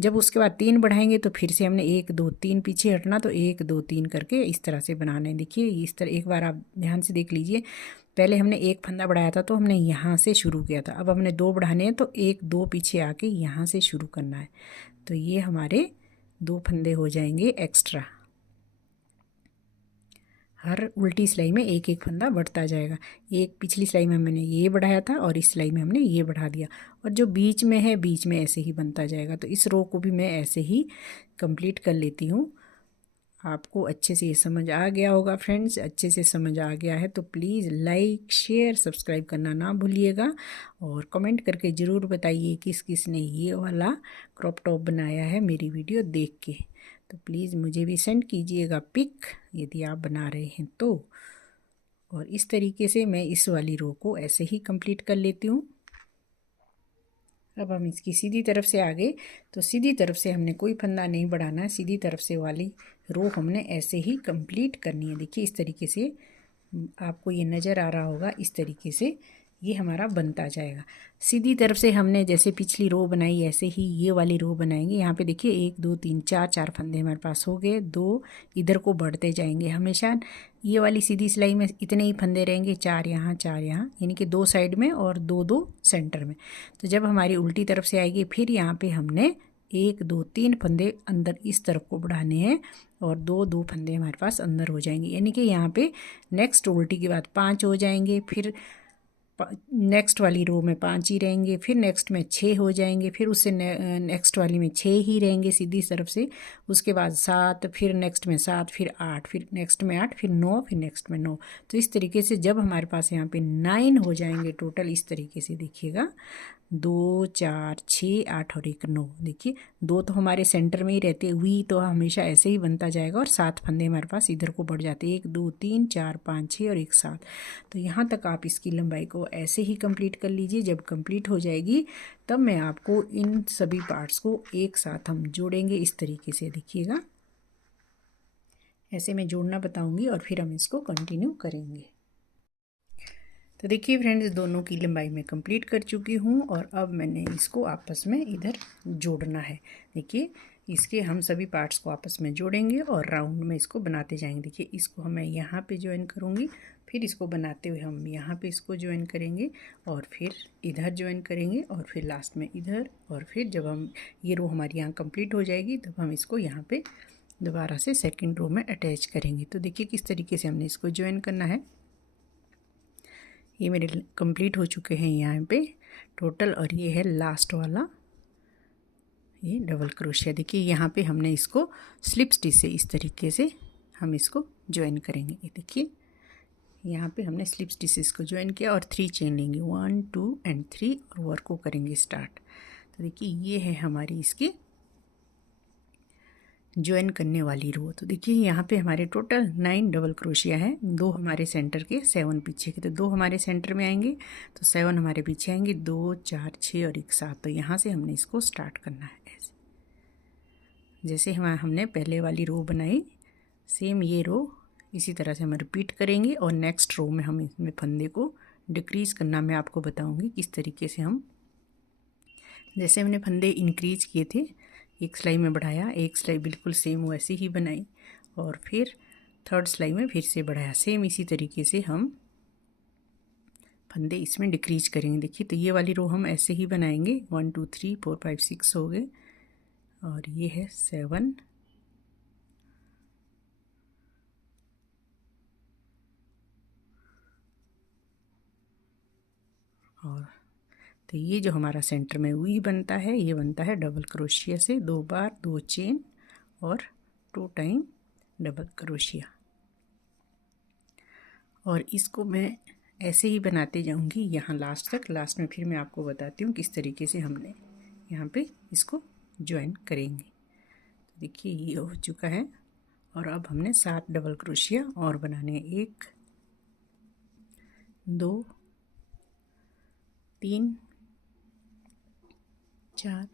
जब उसके बाद 3 बढ़ाएंगे तो फिर से हमने 1 2 3 पीछे हटना, तो 1 2 3 करके इस तरह से बनाना है। देखिए इस तरह एक बार आप ध्यान से देख लीजिए। पहले हमने एक फंदा बढ़ाया था तो हमने यहाँ से शुरू किया था, अब हमने 2 बढ़ाने हैं तो 1 2 पीछे आके यहाँ से शुरू करना है। तो ये हमारे 2 फंदे हो जाएंगे एक्स्ट्रा। हर उल्टी सिलाई में एक एक फंदा बढ़ता जाएगा। एक पिछली सिलाई में मैंने ये बढ़ाया था और इस सिलाई में हमने ये बढ़ा दिया, और जो बीच में है बीच में ऐसे ही बनता जाएगा। तो इस रो को भी मैं ऐसे ही कंप्लीट कर लेती हूँ। आपको अच्छे से ये समझ आ गया होगा फ्रेंड्स। अच्छे से समझ आ गया है तो प्लीज़ लाइक शेयर सब्सक्राइब करना ना भूलिएगा, और कमेंट करके ज़रूर बताइए किस किस ने ये वाला क्रॉप टॉप बनाया है मेरी वीडियो देख के। तो प्लीज़ मुझे भी सेंड कीजिएगा पिक यदि आप बना रहे हैं तो। और इस तरीके से मैं इस वाली रो को ऐसे ही कंप्लीट कर लेती हूँ। अब हम इसकी सीधी तरफ से आगे, तो सीधी तरफ से हमने कोई फंदा नहीं बढ़ाना है, सीधी तरफ से वाली रो हमने ऐसे ही कंप्लीट करनी है। देखिए इस तरीके से आपको ये नज़र आ रहा होगा, इस तरीके से ये हमारा बनता जाएगा। सीधी तरफ से हमने जैसे पिछली रो बनाई ऐसे ही ये वाली रो बनाएंगे। यहाँ पे देखिए 1 2 3 4 फंदे हमारे पास हो गए, 2 इधर को बढ़ते जाएंगे। हमेशा ये वाली सीधी सिलाई में इतने ही फंदे रहेंगे, 4 यहाँ 4 यहाँ, यानी कि 2 साइड में और 2 2 सेंटर में। तो जब हमारी उल्टी तरफ से आएगी फिर यहाँ पे हमने 1 2 3 फंदे अंदर इस तरफ को बढ़ाने हैं, और 2 2 फंदे हमारे पास अंदर हो जाएंगे, यानी कि यहाँ पे नेक्स्ट उल्टी के बाद 5 हो जाएंगे। फिर नेक्स्ट वाली रो में 5 ही रहेंगे, फिर नेक्स्ट में 6 हो जाएंगे, फिर उससे नेक्स्ट वाली में 6 ही रहेंगे सीधी तरफ से। उसके बाद 7, फिर नेक्स्ट में 7, फिर 8, फिर नेक्स्ट में 8, फिर 9, फिर नेक्स्ट में 9। तो इस तरीके से जब हमारे पास यहाँ पे 9 हो जाएंगे टोटल, इस तरीके से देखिएगा 2 4 6 8 और 1 9। देखिए 2 तो हमारे सेंटर में ही रहते, वी तो हमेशा ऐसे ही बनता जाएगा, और 7 फंदे हमारे पास इधर को बढ़ जाते, 1 2 3 4 5 6 और 1 7। तो यहाँ तक आप इसकी लंबाई को ऐसे ही कंप्लीट कर लीजिए। जब कंप्लीट हो जाएगी तब मैं आपको इन सभी पार्ट्स को एक साथ हम जोड़ेंगे इस तरीके से। देखिएगा ऐसे मैं जोड़ना बताऊंगी और फिर हम इसको कंटिन्यू करेंगे। तो देखिए फ्रेंड्स दोनों की लंबाई मैं कंप्लीट कर चुकी हूँ, और अब मैंने इसको आपस में इधर जोड़ना है। देखिए इसके हम सभी पार्ट्स को आपस में जोड़ेंगे और राउंड में इसको बनाते जाएंगे। देखिए इसको मैं यहाँ पे ज्वाइन करूँगी, फिर इसको बनाते हुए हम यहाँ पे इसको ज्वाइन करेंगे, और फिर इधर ज्वाइन करेंगे, और फिर लास्ट में इधर, और फिर जब हम ये रो हमारी यहाँ कंप्लीट हो जाएगी तब हम इसको यहाँ पे दोबारा से सेकेंड रो में अटैच करेंगे। तो देखिए किस तरीके से हमने इसको ज्वाइन करना है। ये मेरे कंप्लीट हो चुके हैं यहाँ पे टोटल, और ये है लास्ट वाला ये डबल क्रोशिया। देखिए यहाँ पे हमने इसको स्लिप स्टिच से इस तरीके से हम इसको ज्वाइन करेंगे। ये देखिए यहाँ पे हमने स्लिप स्टिच से इसको ज्वाइन किया और 3 चेन लेंगे, 1 2 एंड 3, और वर्क को करेंगे स्टार्ट। तो देखिए ये है हमारी इसकी ज्वाइन करने वाली रो। तो देखिए यहाँ पे हमारे टोटल 9 डबल क्रोशिया है, 2 हमारे सेंटर के, 7 पीछे के। तो 2 हमारे सेंटर में आएंगे तो 7 हमारे पीछे आएंगे, 2 4 6 और 1 7। तो यहाँ से हमने इसको स्टार्ट करना है ऐसे, जैसे हमने पहले वाली रो बनाई सेम ये रो इसी तरह से हम रिपीट करेंगे। और नेक्स्ट रो में हम इसमें फंदे को डिक्रीज़ करना मैं आपको बताऊँगी किस तरीके से हम, जैसे हमने फंदे इंक्रीज किए थे एक सिलाई में बढ़ाया, एक सिलाई बिल्कुल सेम वैसे ही बनाई और फिर थर्ड सिलाई में फिर से बढ़ाया। सेम इसी तरीके से हम फंदे इसमें डिक्रीज करेंगे। देखिए तो ये वाली रो हम ऐसे ही बनाएंगे। 1 2 3 4 5 6 हो गए और ये है 7 और तो ये जो हमारा सेंटर में वी बनता है ये बनता है डबल क्रोशिया से 2 बार 2 चेन और 2 टाइम डबल क्रोशिया। और इसको मैं ऐसे ही बनाते जाऊंगी यहाँ लास्ट तक। लास्ट में फिर मैं आपको बताती हूँ किस तरीके से हमने यहाँ पे इसको ज्वाइन करेंगे। तो देखिए ये हो चुका है और अब हमने 7 डबल क्रोशिया और बनाने हैं। 1 2 3 4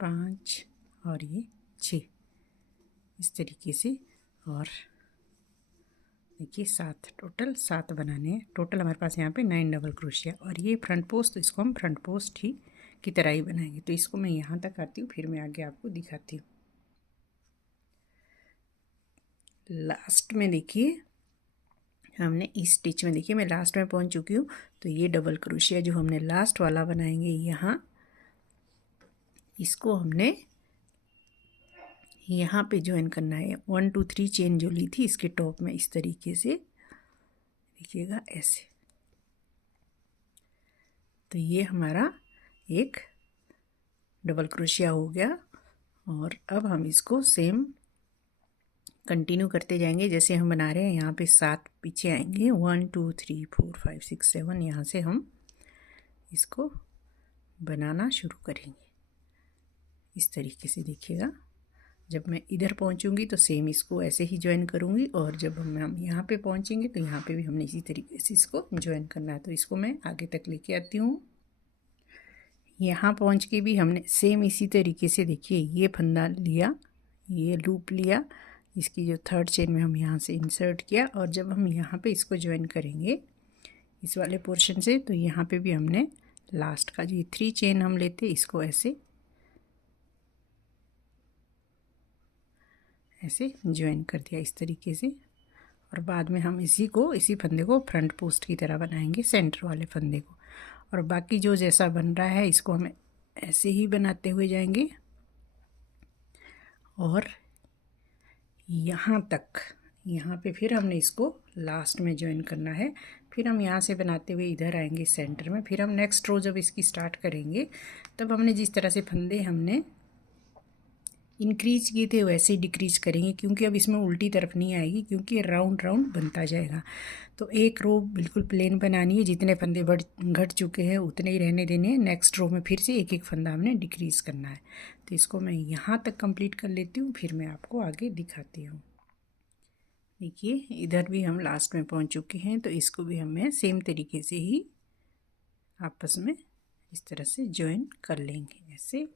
5 और ये 6 इस तरीके से। और देखिए 7 टोटल 7 बनाने हैं। टोटल हमारे पास यहाँ पे 9 डबल क्रोशिया और ये फ्रंट पोस्ट, तो इसको हम फ्रंट पोस्ट ही की तरह ही बनाएंगे। तो इसको मैं यहाँ तक आती हूँ फिर मैं आगे आपको दिखाती हूँ। लास्ट में देखिए हमने इस स्टिच में, देखिए मैं लास्ट में पहुँच चुकी हूँ। तो ये डबल क्रोशिया जो हमने लास्ट वाला बनाएंगे यहाँ, इसको हमने यहाँ पे ज्वाइन करना है। 1 2 3 चेन जो ली थी इसके टॉप में इस तरीके से देखिएगा ऐसे। तो ये हमारा एक डबल क्रोशिया हो गया और अब हम इसको सेम कंटिन्यू करते जाएंगे जैसे हम बना रहे हैं। यहाँ पे 7 पीछे आएंगे, 1 2 3 4 5 6 7। यहाँ से हम इसको बनाना शुरू करेंगे इस तरीके से। देखिएगा जब मैं इधर पहुँचूँगी तो सेम इसको ऐसे ही ज्वाइन करूँगी और जब हम यहाँ पे पहुँचेंगे तो यहाँ पे भी हमने इसी तरीके से इसको ज्वाइन करना है। तो इसको मैं आगे तक लेके आती हूँ। यहाँ पहुँच के भी हमने सेम इसी तरीके से, देखिए ये फंदा लिया, ये लूप लिया, इसकी जो थर्ड चेन में हम यहाँ से इंसर्ट किया और जब हम यहाँ पे इसको ज्वाइन करेंगे इस वाले पोर्शन से तो यहाँ पे भी हमने लास्ट का जो 3 चेन हम लेते इसको ऐसे ऐसे ज्वाइन कर दिया इस तरीके से। और बाद में हम इसी फंदे को फ्रंट पोस्ट की तरह बनाएंगे, सेंटर वाले फंदे को। और बाकी जो जैसा बन रहा है इसको हम ऐसे ही बनाते हुए जाएंगे और यहाँ तक, यहाँ पे फिर हमने इसको लास्ट में ज्वाइन करना है। फिर हम यहाँ से बनाते हुए इधर आएंगे सेंटर में। फिर हम नेक्स्ट रो जब इसकी स्टार्ट करेंगे तब हमने जिस तरह से फंदे हमने इंक्रीज किए थे वैसे ही डिक्रीज करेंगे, क्योंकि अब इसमें उल्टी तरफ नहीं आएगी क्योंकि राउंड राउंड बनता जाएगा। तो एक रो बिल्कुल प्लेन बनानी है, जितने फंदे घट चुके हैं उतने ही रहने देने हैं। नेक्स्ट रो में फिर से एक एक फंदा हमने डिक्रीज करना है। तो इसको मैं यहाँ तक कंप्लीट कर लेती हूँ फिर मैं आपको आगे दिखाती हूँ। देखिए इधर भी हम लास्ट में पहुँच चुके हैं तो इसको भी हमें सेम तरीके से ही आपस में इस तरह से ज्वाइन कर लेंगे ऐसे।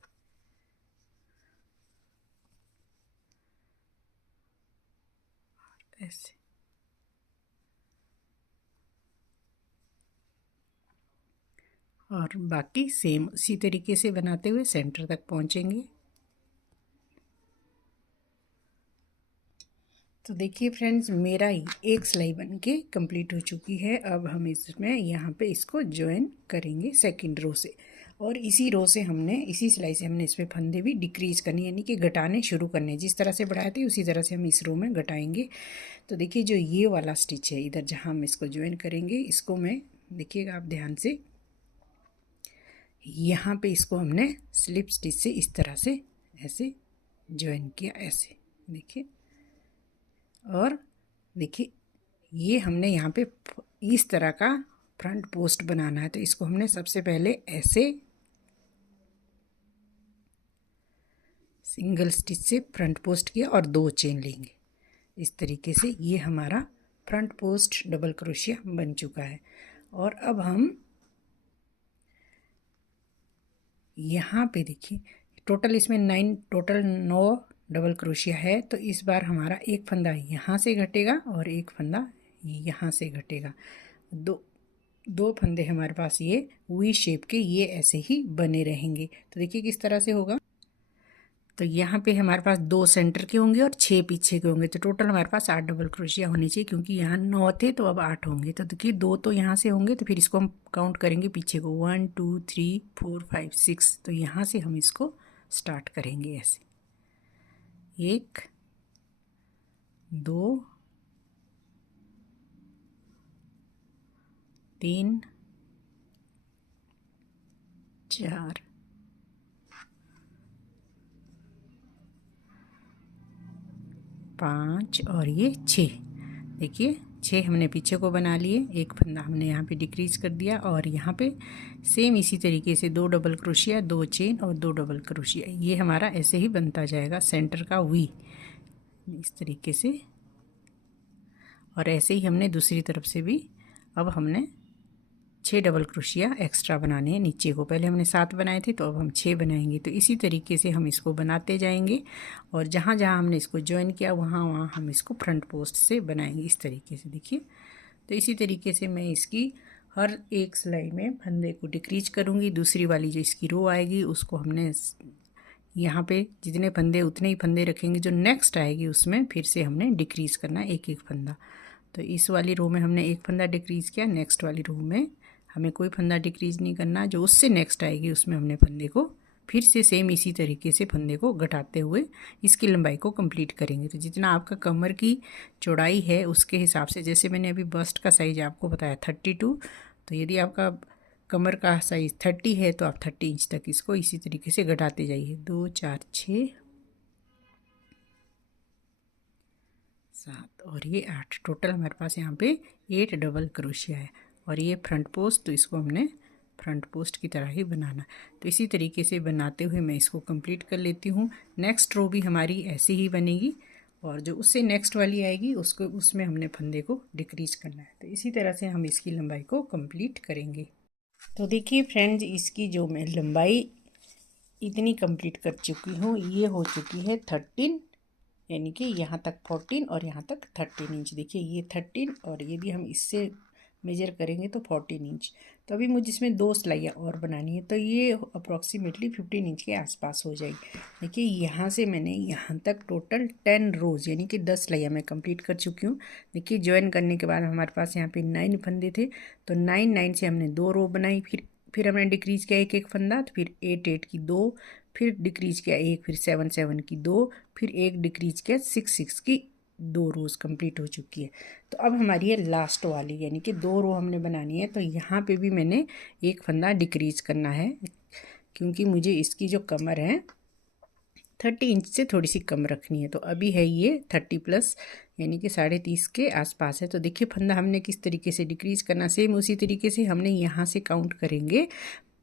ऐसे और बाकी सेम उसी तरीके से बनाते हुए सेंटर तक पहुंचेंगे। तो देखिए फ्रेंड्स मेरा एक सिलाई बन के कंप्लीट हो चुकी है। अब हम इसमें यहाँ पे इसको ज्वाइन करेंगे सेकंड रो से और इसी रो से हमने, इसी सिलाई से हमने इसमें फंदे भी डिक्रीज करनी यानी कि घटाने शुरू करने। जिस तरह से बढ़ाए थे उसी तरह से हम इस रो में घटाएंगे। तो देखिए जो ये वाला स्टिच है इधर जहाँ हम इसको ज्वाइन करेंगे, इसको मैं, देखिएगा आप ध्यान से, यहाँ पे इसको हमने स्लिप स्टिच से इस तरह से ऐसे ज्वाइन किया ऐसे, देखिए। और देखिए ये हमने यहाँ पे इस तरह का फ्रंट पोस्ट बनाना है। तो इसको हमने सबसे पहले ऐसे सिंगल स्टिच से फ्रंट पोस्ट किया और 2 चेन लेंगे इस तरीके से। ये हमारा फ्रंट पोस्ट डबल क्रोशिया बन चुका है। और अब हम यहाँ पे देखिए टोटल इसमें 9 डबल क्रोशिया है। तो इस बार हमारा एक फंदा यहाँ से घटेगा और एक फंदा यहाँ से घटेगा। दो फंदे हमारे पास ये वी शेप के ये ऐसे ही बने रहेंगे। तो देखिए किस तरह से होगा। तो यहाँ पे हमारे पास 2 सेंटर के होंगे और 6 पीछे के होंगे। तो टोटल हमारे पास 8 डबल क्रोशिया होनी चाहिए, क्योंकि यहाँ 9 थे तो अब 8 होंगे। तो देखिए 2 तो यहाँ से होंगे, तो फिर इसको हम काउंट करेंगे पीछे को 1 2 3 4 5 6। तो यहाँ से हम इसको स्टार्ट करेंगे ऐसे 1 2 3 4 5 और ये 6। देखिए 6 हमने पीछे को बना लिए, एक फंदा हमने यहाँ पे डिक्रीज कर दिया और यहाँ पे सेम इसी तरीके से 2 डबल क्रोशिया, 2 चेन और 2 डबल क्रोशिया। ये हमारा ऐसे ही बनता जाएगा सेंटर का वी, इस तरीके से। और ऐसे ही हमने दूसरी तरफ से भी अब हमने 6 डबल क्रोशिया एक्स्ट्रा बनाने हैं नीचे को। पहले हमने 7 बनाए थे, तो अब हम 6 बनाएंगे। तो इसी तरीके से हम इसको बनाते जाएंगे और जहाँ जहाँ हमने इसको ज्वाइन किया वहाँ वहाँ हम इसको फ्रंट पोस्ट से बनाएंगे इस तरीके से। देखिए तो इसी तरीके से मैं इसकी हर एक सिलाई में फंदे को डिक्रीज करूँगी। दूसरी वाली जो इसकी रो आएगी उसको हमने यहाँ पे जितने फंदे उतने ही फंदे रखेंगे, जो नेक्स्ट आएगी उसमें फिर से हमने डिक्रीज़ करना है एक एक फंदा। तो इस वाली रो में हमने एक फंदा डिक्रीज़ किया, नेक्स्ट वाली रो में हमें कोई फंदा डिक्रीज़ नहीं करना। जो उससे नेक्स्ट आएगी उसमें हमने फंदे को फिर से सेम इसी तरीके से फंदे को घटाते हुए इसकी लंबाई को कंप्लीट करेंगे। तो जितना आपका कमर की चौड़ाई है उसके हिसाब से, जैसे मैंने अभी बस्ट का साइज आपको बताया 32, तो यदि आपका कमर का साइज़ 30 है तो आप 30 इंच तक इसको इसी तरीके से घटाते जाइए। 2 4 6 7 और ये 8, टोटल हमारे पास यहाँ पे 8 डबल क्रोशिया है। और ये फ्रंट पोस्ट, तो इसको हमने फ्रंट पोस्ट की तरह ही बनाना। तो इसी तरीके से बनाते हुए मैं इसको कंप्लीट कर लेती हूँ। नेक्स्ट रो भी हमारी ऐसे ही बनेगी और जो उससे नेक्स्ट वाली आएगी उसको उसमें हमने फंदे को डिक्रीज करना है। तो इसी तरह से हम इसकी लंबाई को कंप्लीट करेंगे। तो देखिए फ्रेंड्स, इसकी जो मैं लंबाई इतनी कंप्लीट कर चुकी हूँ, ये हो चुकी है 13, यानी कि यहाँ तक 14 और यहाँ तक 13 इंच। देखिए ये 13 और यदि हम इससे मेजर करेंगे तो 14 इंच। तो अभी मुझे इसमें 2 सिलाइयाँ और बनानी है, तो ये अप्रॉक्सीमेटली 15 इंच के आसपास हो जाएगी। देखिए यहाँ से मैंने यहाँ तक टोटल 10 रोज़ यानी कि 10 सिलाइयाँ मैं कंप्लीट कर चुकी हूँ। देखिए ज्वाइन करने के बाद हमारे पास यहाँ पे 9 फंदे थे, तो 9 से हमने 2 रो बनाई, फिर हमने डिक्रीज किया एक एक फंदा, तो फिर 8 की 2, फिर डिक्रीज किया एक, फिर 7 की 2, फिर एक डिक्रीज किया 6 की 2 रोज़ कंप्लीट हो चुकी है। तो अब हमारी है लास्ट वाली, यानी कि 2 रो हमने बनानी है। तो यहाँ पे भी मैंने एक फंदा डिक्रीज करना है, क्योंकि मुझे इसकी जो कमर है 30 इंच से थोड़ी सी कम रखनी है। तो अभी है ये 30+, यानी कि 30.5 के आसपास है। तो देखिए फंदा हमने किस तरीके से डिक्रीज करना, सेम उसी तरीके से हमने यहाँ से काउंट करेंगे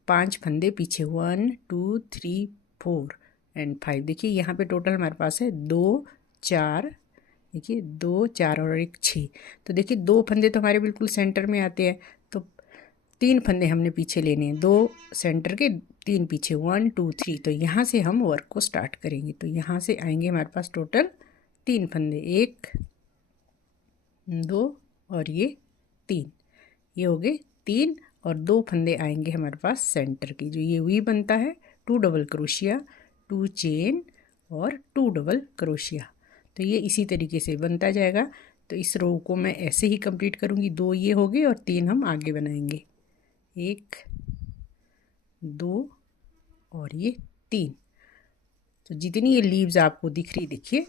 5 फंदे पीछे, 1 2 3 4 एंड 5। देखिए यहाँ पे टोटल हमारे पास है 2 4, देखिए 2 4 और एक 6। तो देखिए 2 फंदे तो हमारे बिल्कुल सेंटर में आते हैं, तो 3 फंदे हमने पीछे लेने हैं, 2 सेंटर के 3 पीछे, 1 2 3। तो यहाँ से हम वर्क को स्टार्ट करेंगे। तो यहाँ से आएंगे हमारे पास टोटल 3 फंदे, 1 2 और ये 3, ये हो गए 3। और 2 फंदे आएंगे हमारे पास सेंटर की, जो ये वी बनता है, 2 डबल क्रोशिया, 2 चेन और 2 डबल क्रोशिया। तो ये इसी तरीके से बनता जाएगा। तो इस रो को मैं ऐसे ही कंप्लीट करूँगी। 2 ये हो गए और 3 हम आगे बनाएंगे, 1 2 और ये 3। तो जितनी ये लीव्स आपको दिख रही, देखिए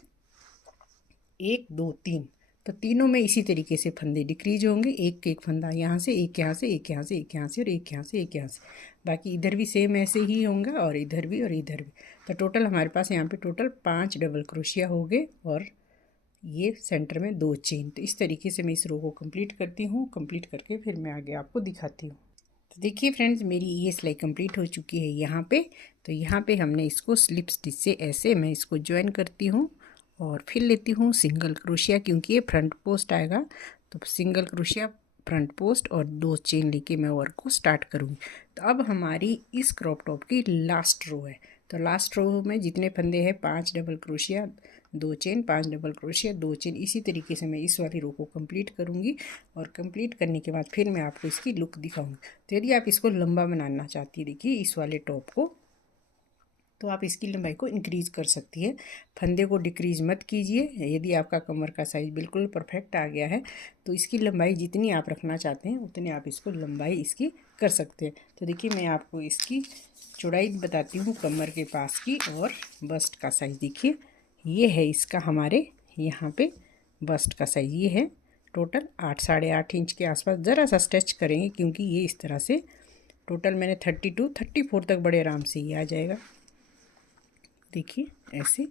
1 2 3, तो तीनों में इसी तरीके से फंदे डिक्रीज होंगे, एक एक फंदा यहाँ से, एक यहाँ से, एक यहाँ से, एक यहाँ से और एक यहाँ से, एक यहाँ से। बाकी इधर भी सेम ऐसे ही होंगे और इधर भी और इधर भी। तो टोटल हमारे पास यहाँ पे टोटल 5 डबल क्रोशिया हो गए और ये सेंटर में 2 चेन। तो इस तरीके से मैं इस रो को कंप्लीट करती हूँ। कंप्लीट करके फिर मैं आगे आपको दिखाती हूँ। तो देखिए फ्रेंड्स, मेरी ये सिलाई कंप्लीट हो चुकी है यहाँ पे। तो यहाँ पे हमने इसको स्लिप स्टिच से ऐसे मैं इसको ज्वाइन करती हूँ और फिर लेती हूँ सिंगल क्रोशिया, क्योंकि ये फ्रंट पोस्ट आएगा। तो सिंगल क्रोशिया, फ्रंट पोस्ट और 2 चेन लेके मैं वर्क को स्टार्ट करूँगी। तो अब हमारी इस क्रॉप टॉप की लास्ट रो है। तो लास्ट रो में जितने फंदे हैं 5 double crochet, 2 chain, 5 double crochet, 2 chain. इसी तरीके से मैं इस वाली रो को कंप्लीट करूँगी और कंप्लीट करने के बाद फिर मैं आपको इसकी लुक दिखाऊँगी। तो यदि आप इसको लंबा बनाना चाहती है, देखिए इस वाले टॉप को, तो आप इसकी लंबाई को इंक्रीज़ कर सकती है, फंदे को डिक्रीज़ मत कीजिए। यदि आपका कमर का साइज़ बिल्कुल परफेक्ट आ गया है तो इसकी लंबाई जितनी आप रखना चाहते हैं उतनी आप इसको लंबाई इसकी कर सकते हैं। तो देखिए मैं आपको इसकी चौड़ाई बताती हूँ कमर के पास की और बस्ट का साइज़। देखिए ये है इसका हमारे यहाँ पे बस्ट का साइज़, ये है टोटल 8 साढ़े 8 इंच के आसपास। ज़रा सा स्ट्रेच करेंगे क्योंकि ये इस तरह से टोटल मैंने 32 34 तक बड़े आराम से ये आ जाएगा। देखिए ऐसे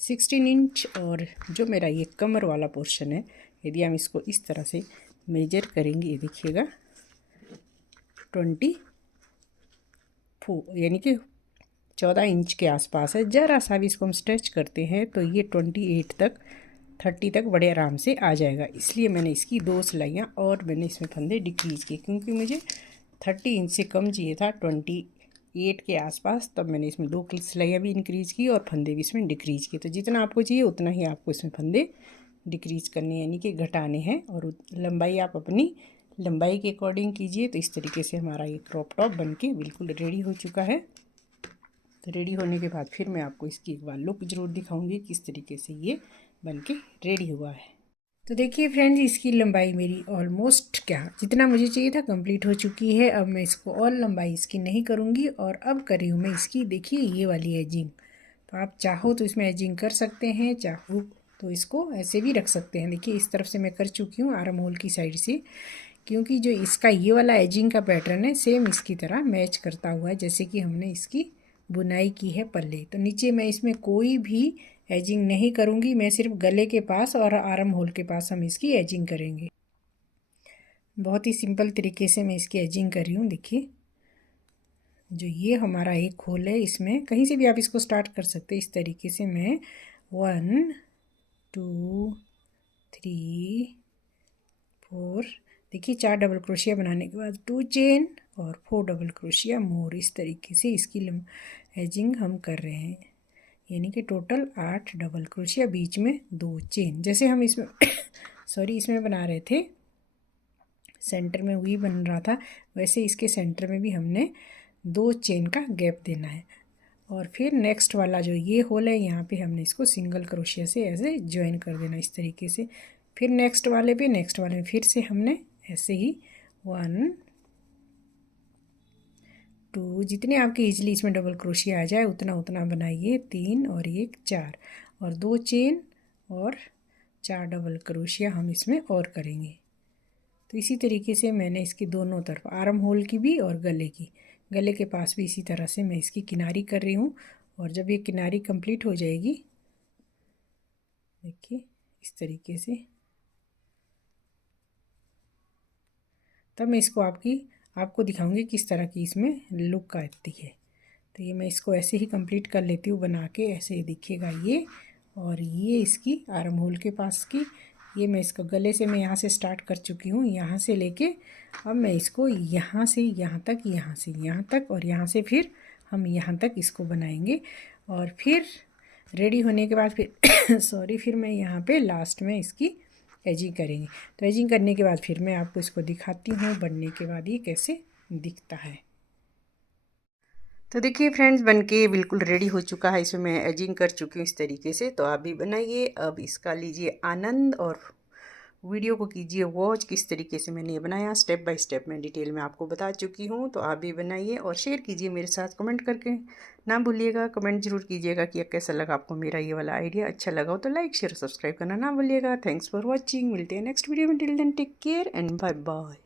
16 इंच। और जो मेरा ये कमर वाला पोर्शन है, यदि हम इसको इस तरह से मेजर करेंगे, ये देखिएगा 24 यानी कि 14 इंच के आसपास है। ज़रा सा भी इसको हम स्ट्रेच करते हैं तो ये 28 तक 30 तक बड़े आराम से आ जाएगा। इसलिए मैंने इसकी 2 सिलाइयाँ और मैंने इसमें फंदे डिक्रीज़ किए क्योंकि मुझे 30 इंच से कम चाहिए था, 28 के आसपास। तब मैंने इसमें 2 सिलाइयाँ भी इंक्रीज़ की और फंदे भी इसमें डिक्रीज़ किए। तो जितना आपको चाहिए उतना ही आपको इसमें फंदे डिक्रीज़ करने यानी कि घटाने हैं और लंबाई आप अपनी लंबाई के अकॉर्डिंग कीजिए। तो इस तरीके से हमारा ये क्रॉप टॉप बनके बिल्कुल रेडी हो चुका है। तो रेडी होने के बाद फिर मैं आपको इसकी एक बार लुक ज़रूर दिखाऊंगी किस तरीके से ये बनके रेडी हुआ है। तो देखिए फ्रेंड्स, इसकी लंबाई मेरी ऑलमोस्ट क्या जितना मुझे चाहिए था कंप्लीट हो चुकी है। अब मैं इसको और लंबाई इसकी नहीं करूँगी और अब करी हूँ मैं इसकी, देखिए ये वाली एजिंग। तो आप चाहो तो इसमें एजिंग कर सकते हैं, चाहो तो इसको ऐसे भी रख सकते हैं। देखिए इस तरफ से मैं कर चुकी हूँ आर्म होल की साइड से, क्योंकि जो इसका ये वाला एजिंग का पैटर्न है सेम इसकी तरह मैच करता हुआ है जैसे कि हमने इसकी बुनाई की है पल्ले। तो नीचे मैं इसमें कोई भी एजिंग नहीं करूँगी, मैं सिर्फ गले के पास और आर्म होल के पास हम इसकी एजिंग करेंगे। बहुत ही सिंपल तरीके से मैं इसकी एजिंग कर रही हूँ। देखिए जो ये हमारा एक होल है, इसमें कहीं से भी आप इसको स्टार्ट कर सकते हैं। इस तरीके से मैं 1 2 3 4, देखिए 4 डबल क्रोशिया बनाने के बाद 2 चेन और 4 डबल क्रोशिया मोर। इस तरीके से इसकी एजिंग हम कर रहे हैं, यानी कि टोटल 8 डबल क्रोशिया, बीच में 2 चेन। जैसे हम इसमें सॉरी इसमें बना रहे थे, सेंटर में वी बन रहा था, वैसे इसके सेंटर में भी हमने 2 चेन का गैप देना है। और फिर नेक्स्ट वाला जो ये होल है यहाँ पे हमने इसको सिंगल क्रोशिया से ऐसे ज्वाइन कर देना इस तरीके से। फिर नेक्स्ट वाले में फिर से हमने ऐसे ही 1 2, जितने आपके इजली इसमें डबल क्रोशिया आ जाए उतना उतना बनाइए। 3 और 1 4 और 2 चेन और 4 डबल क्रोशिया हम इसमें और करेंगे। तो इसी तरीके से मैंने इसकी दोनों तरफ आर्म होल की भी और गले के पास भी इसी तरह से मैं इसकी किनारी कर रही हूँ। और जब ये किनारी कंप्लीट हो जाएगी, देखिए इस तरीके से, तब मैं इसको आपको दिखाऊंगी किस तरह की इसमें लुक आती है। तो ये मैं इसको ऐसे ही कंप्लीट कर लेती हूँ बना के, ऐसे ही दिखेगा ये। और ये इसकी आर्म होल के पास की, ये मैं इसको गले से मैं यहाँ से स्टार्ट कर चुकी हूँ, यहाँ से लेके अब मैं इसको यहाँ से यहाँ तक, यहाँ से यहाँ तक और यहाँ से फिर हम यहाँ तक इसको बनाएंगे। और फिर रेडी होने के बाद फिर सॉरी फिर मैं यहाँ पे लास्ट में इसकी एजिंग करेंगे। तो एजिंग करने के बाद फिर मैं आपको इसको दिखाती हूँ बनने के बाद ये कैसे दिखता है। तो देखिए फ्रेंड्स, बनके बिल्कुल रेडी हो चुका है। इसमें मैं एजिंग कर चुकी हूँ इस तरीके से। तो आप भी बनाइए, अब इसका लीजिए आनंद और वीडियो को कीजिए वॉच किस तरीके से मैंने ये बनाया। स्टेप बाय स्टेप मैं डिटेल में आपको बता चुकी हूँ। तो आप भी बनाइए और शेयर कीजिए मेरे साथ, कमेंट करके ना भूलिएगा। कमेंट जरूर कीजिएगा कि कैसा लगा आपको मेरा ये वाला आइडिया। अच्छा लगा हो तो लाइक शेयर सब्सक्राइब करना ना भूलिएगा। थैंक्स फॉर वॉचिंग, मिलते हैं नेक्स्ट वीडियो में। Till then take care and bye bye.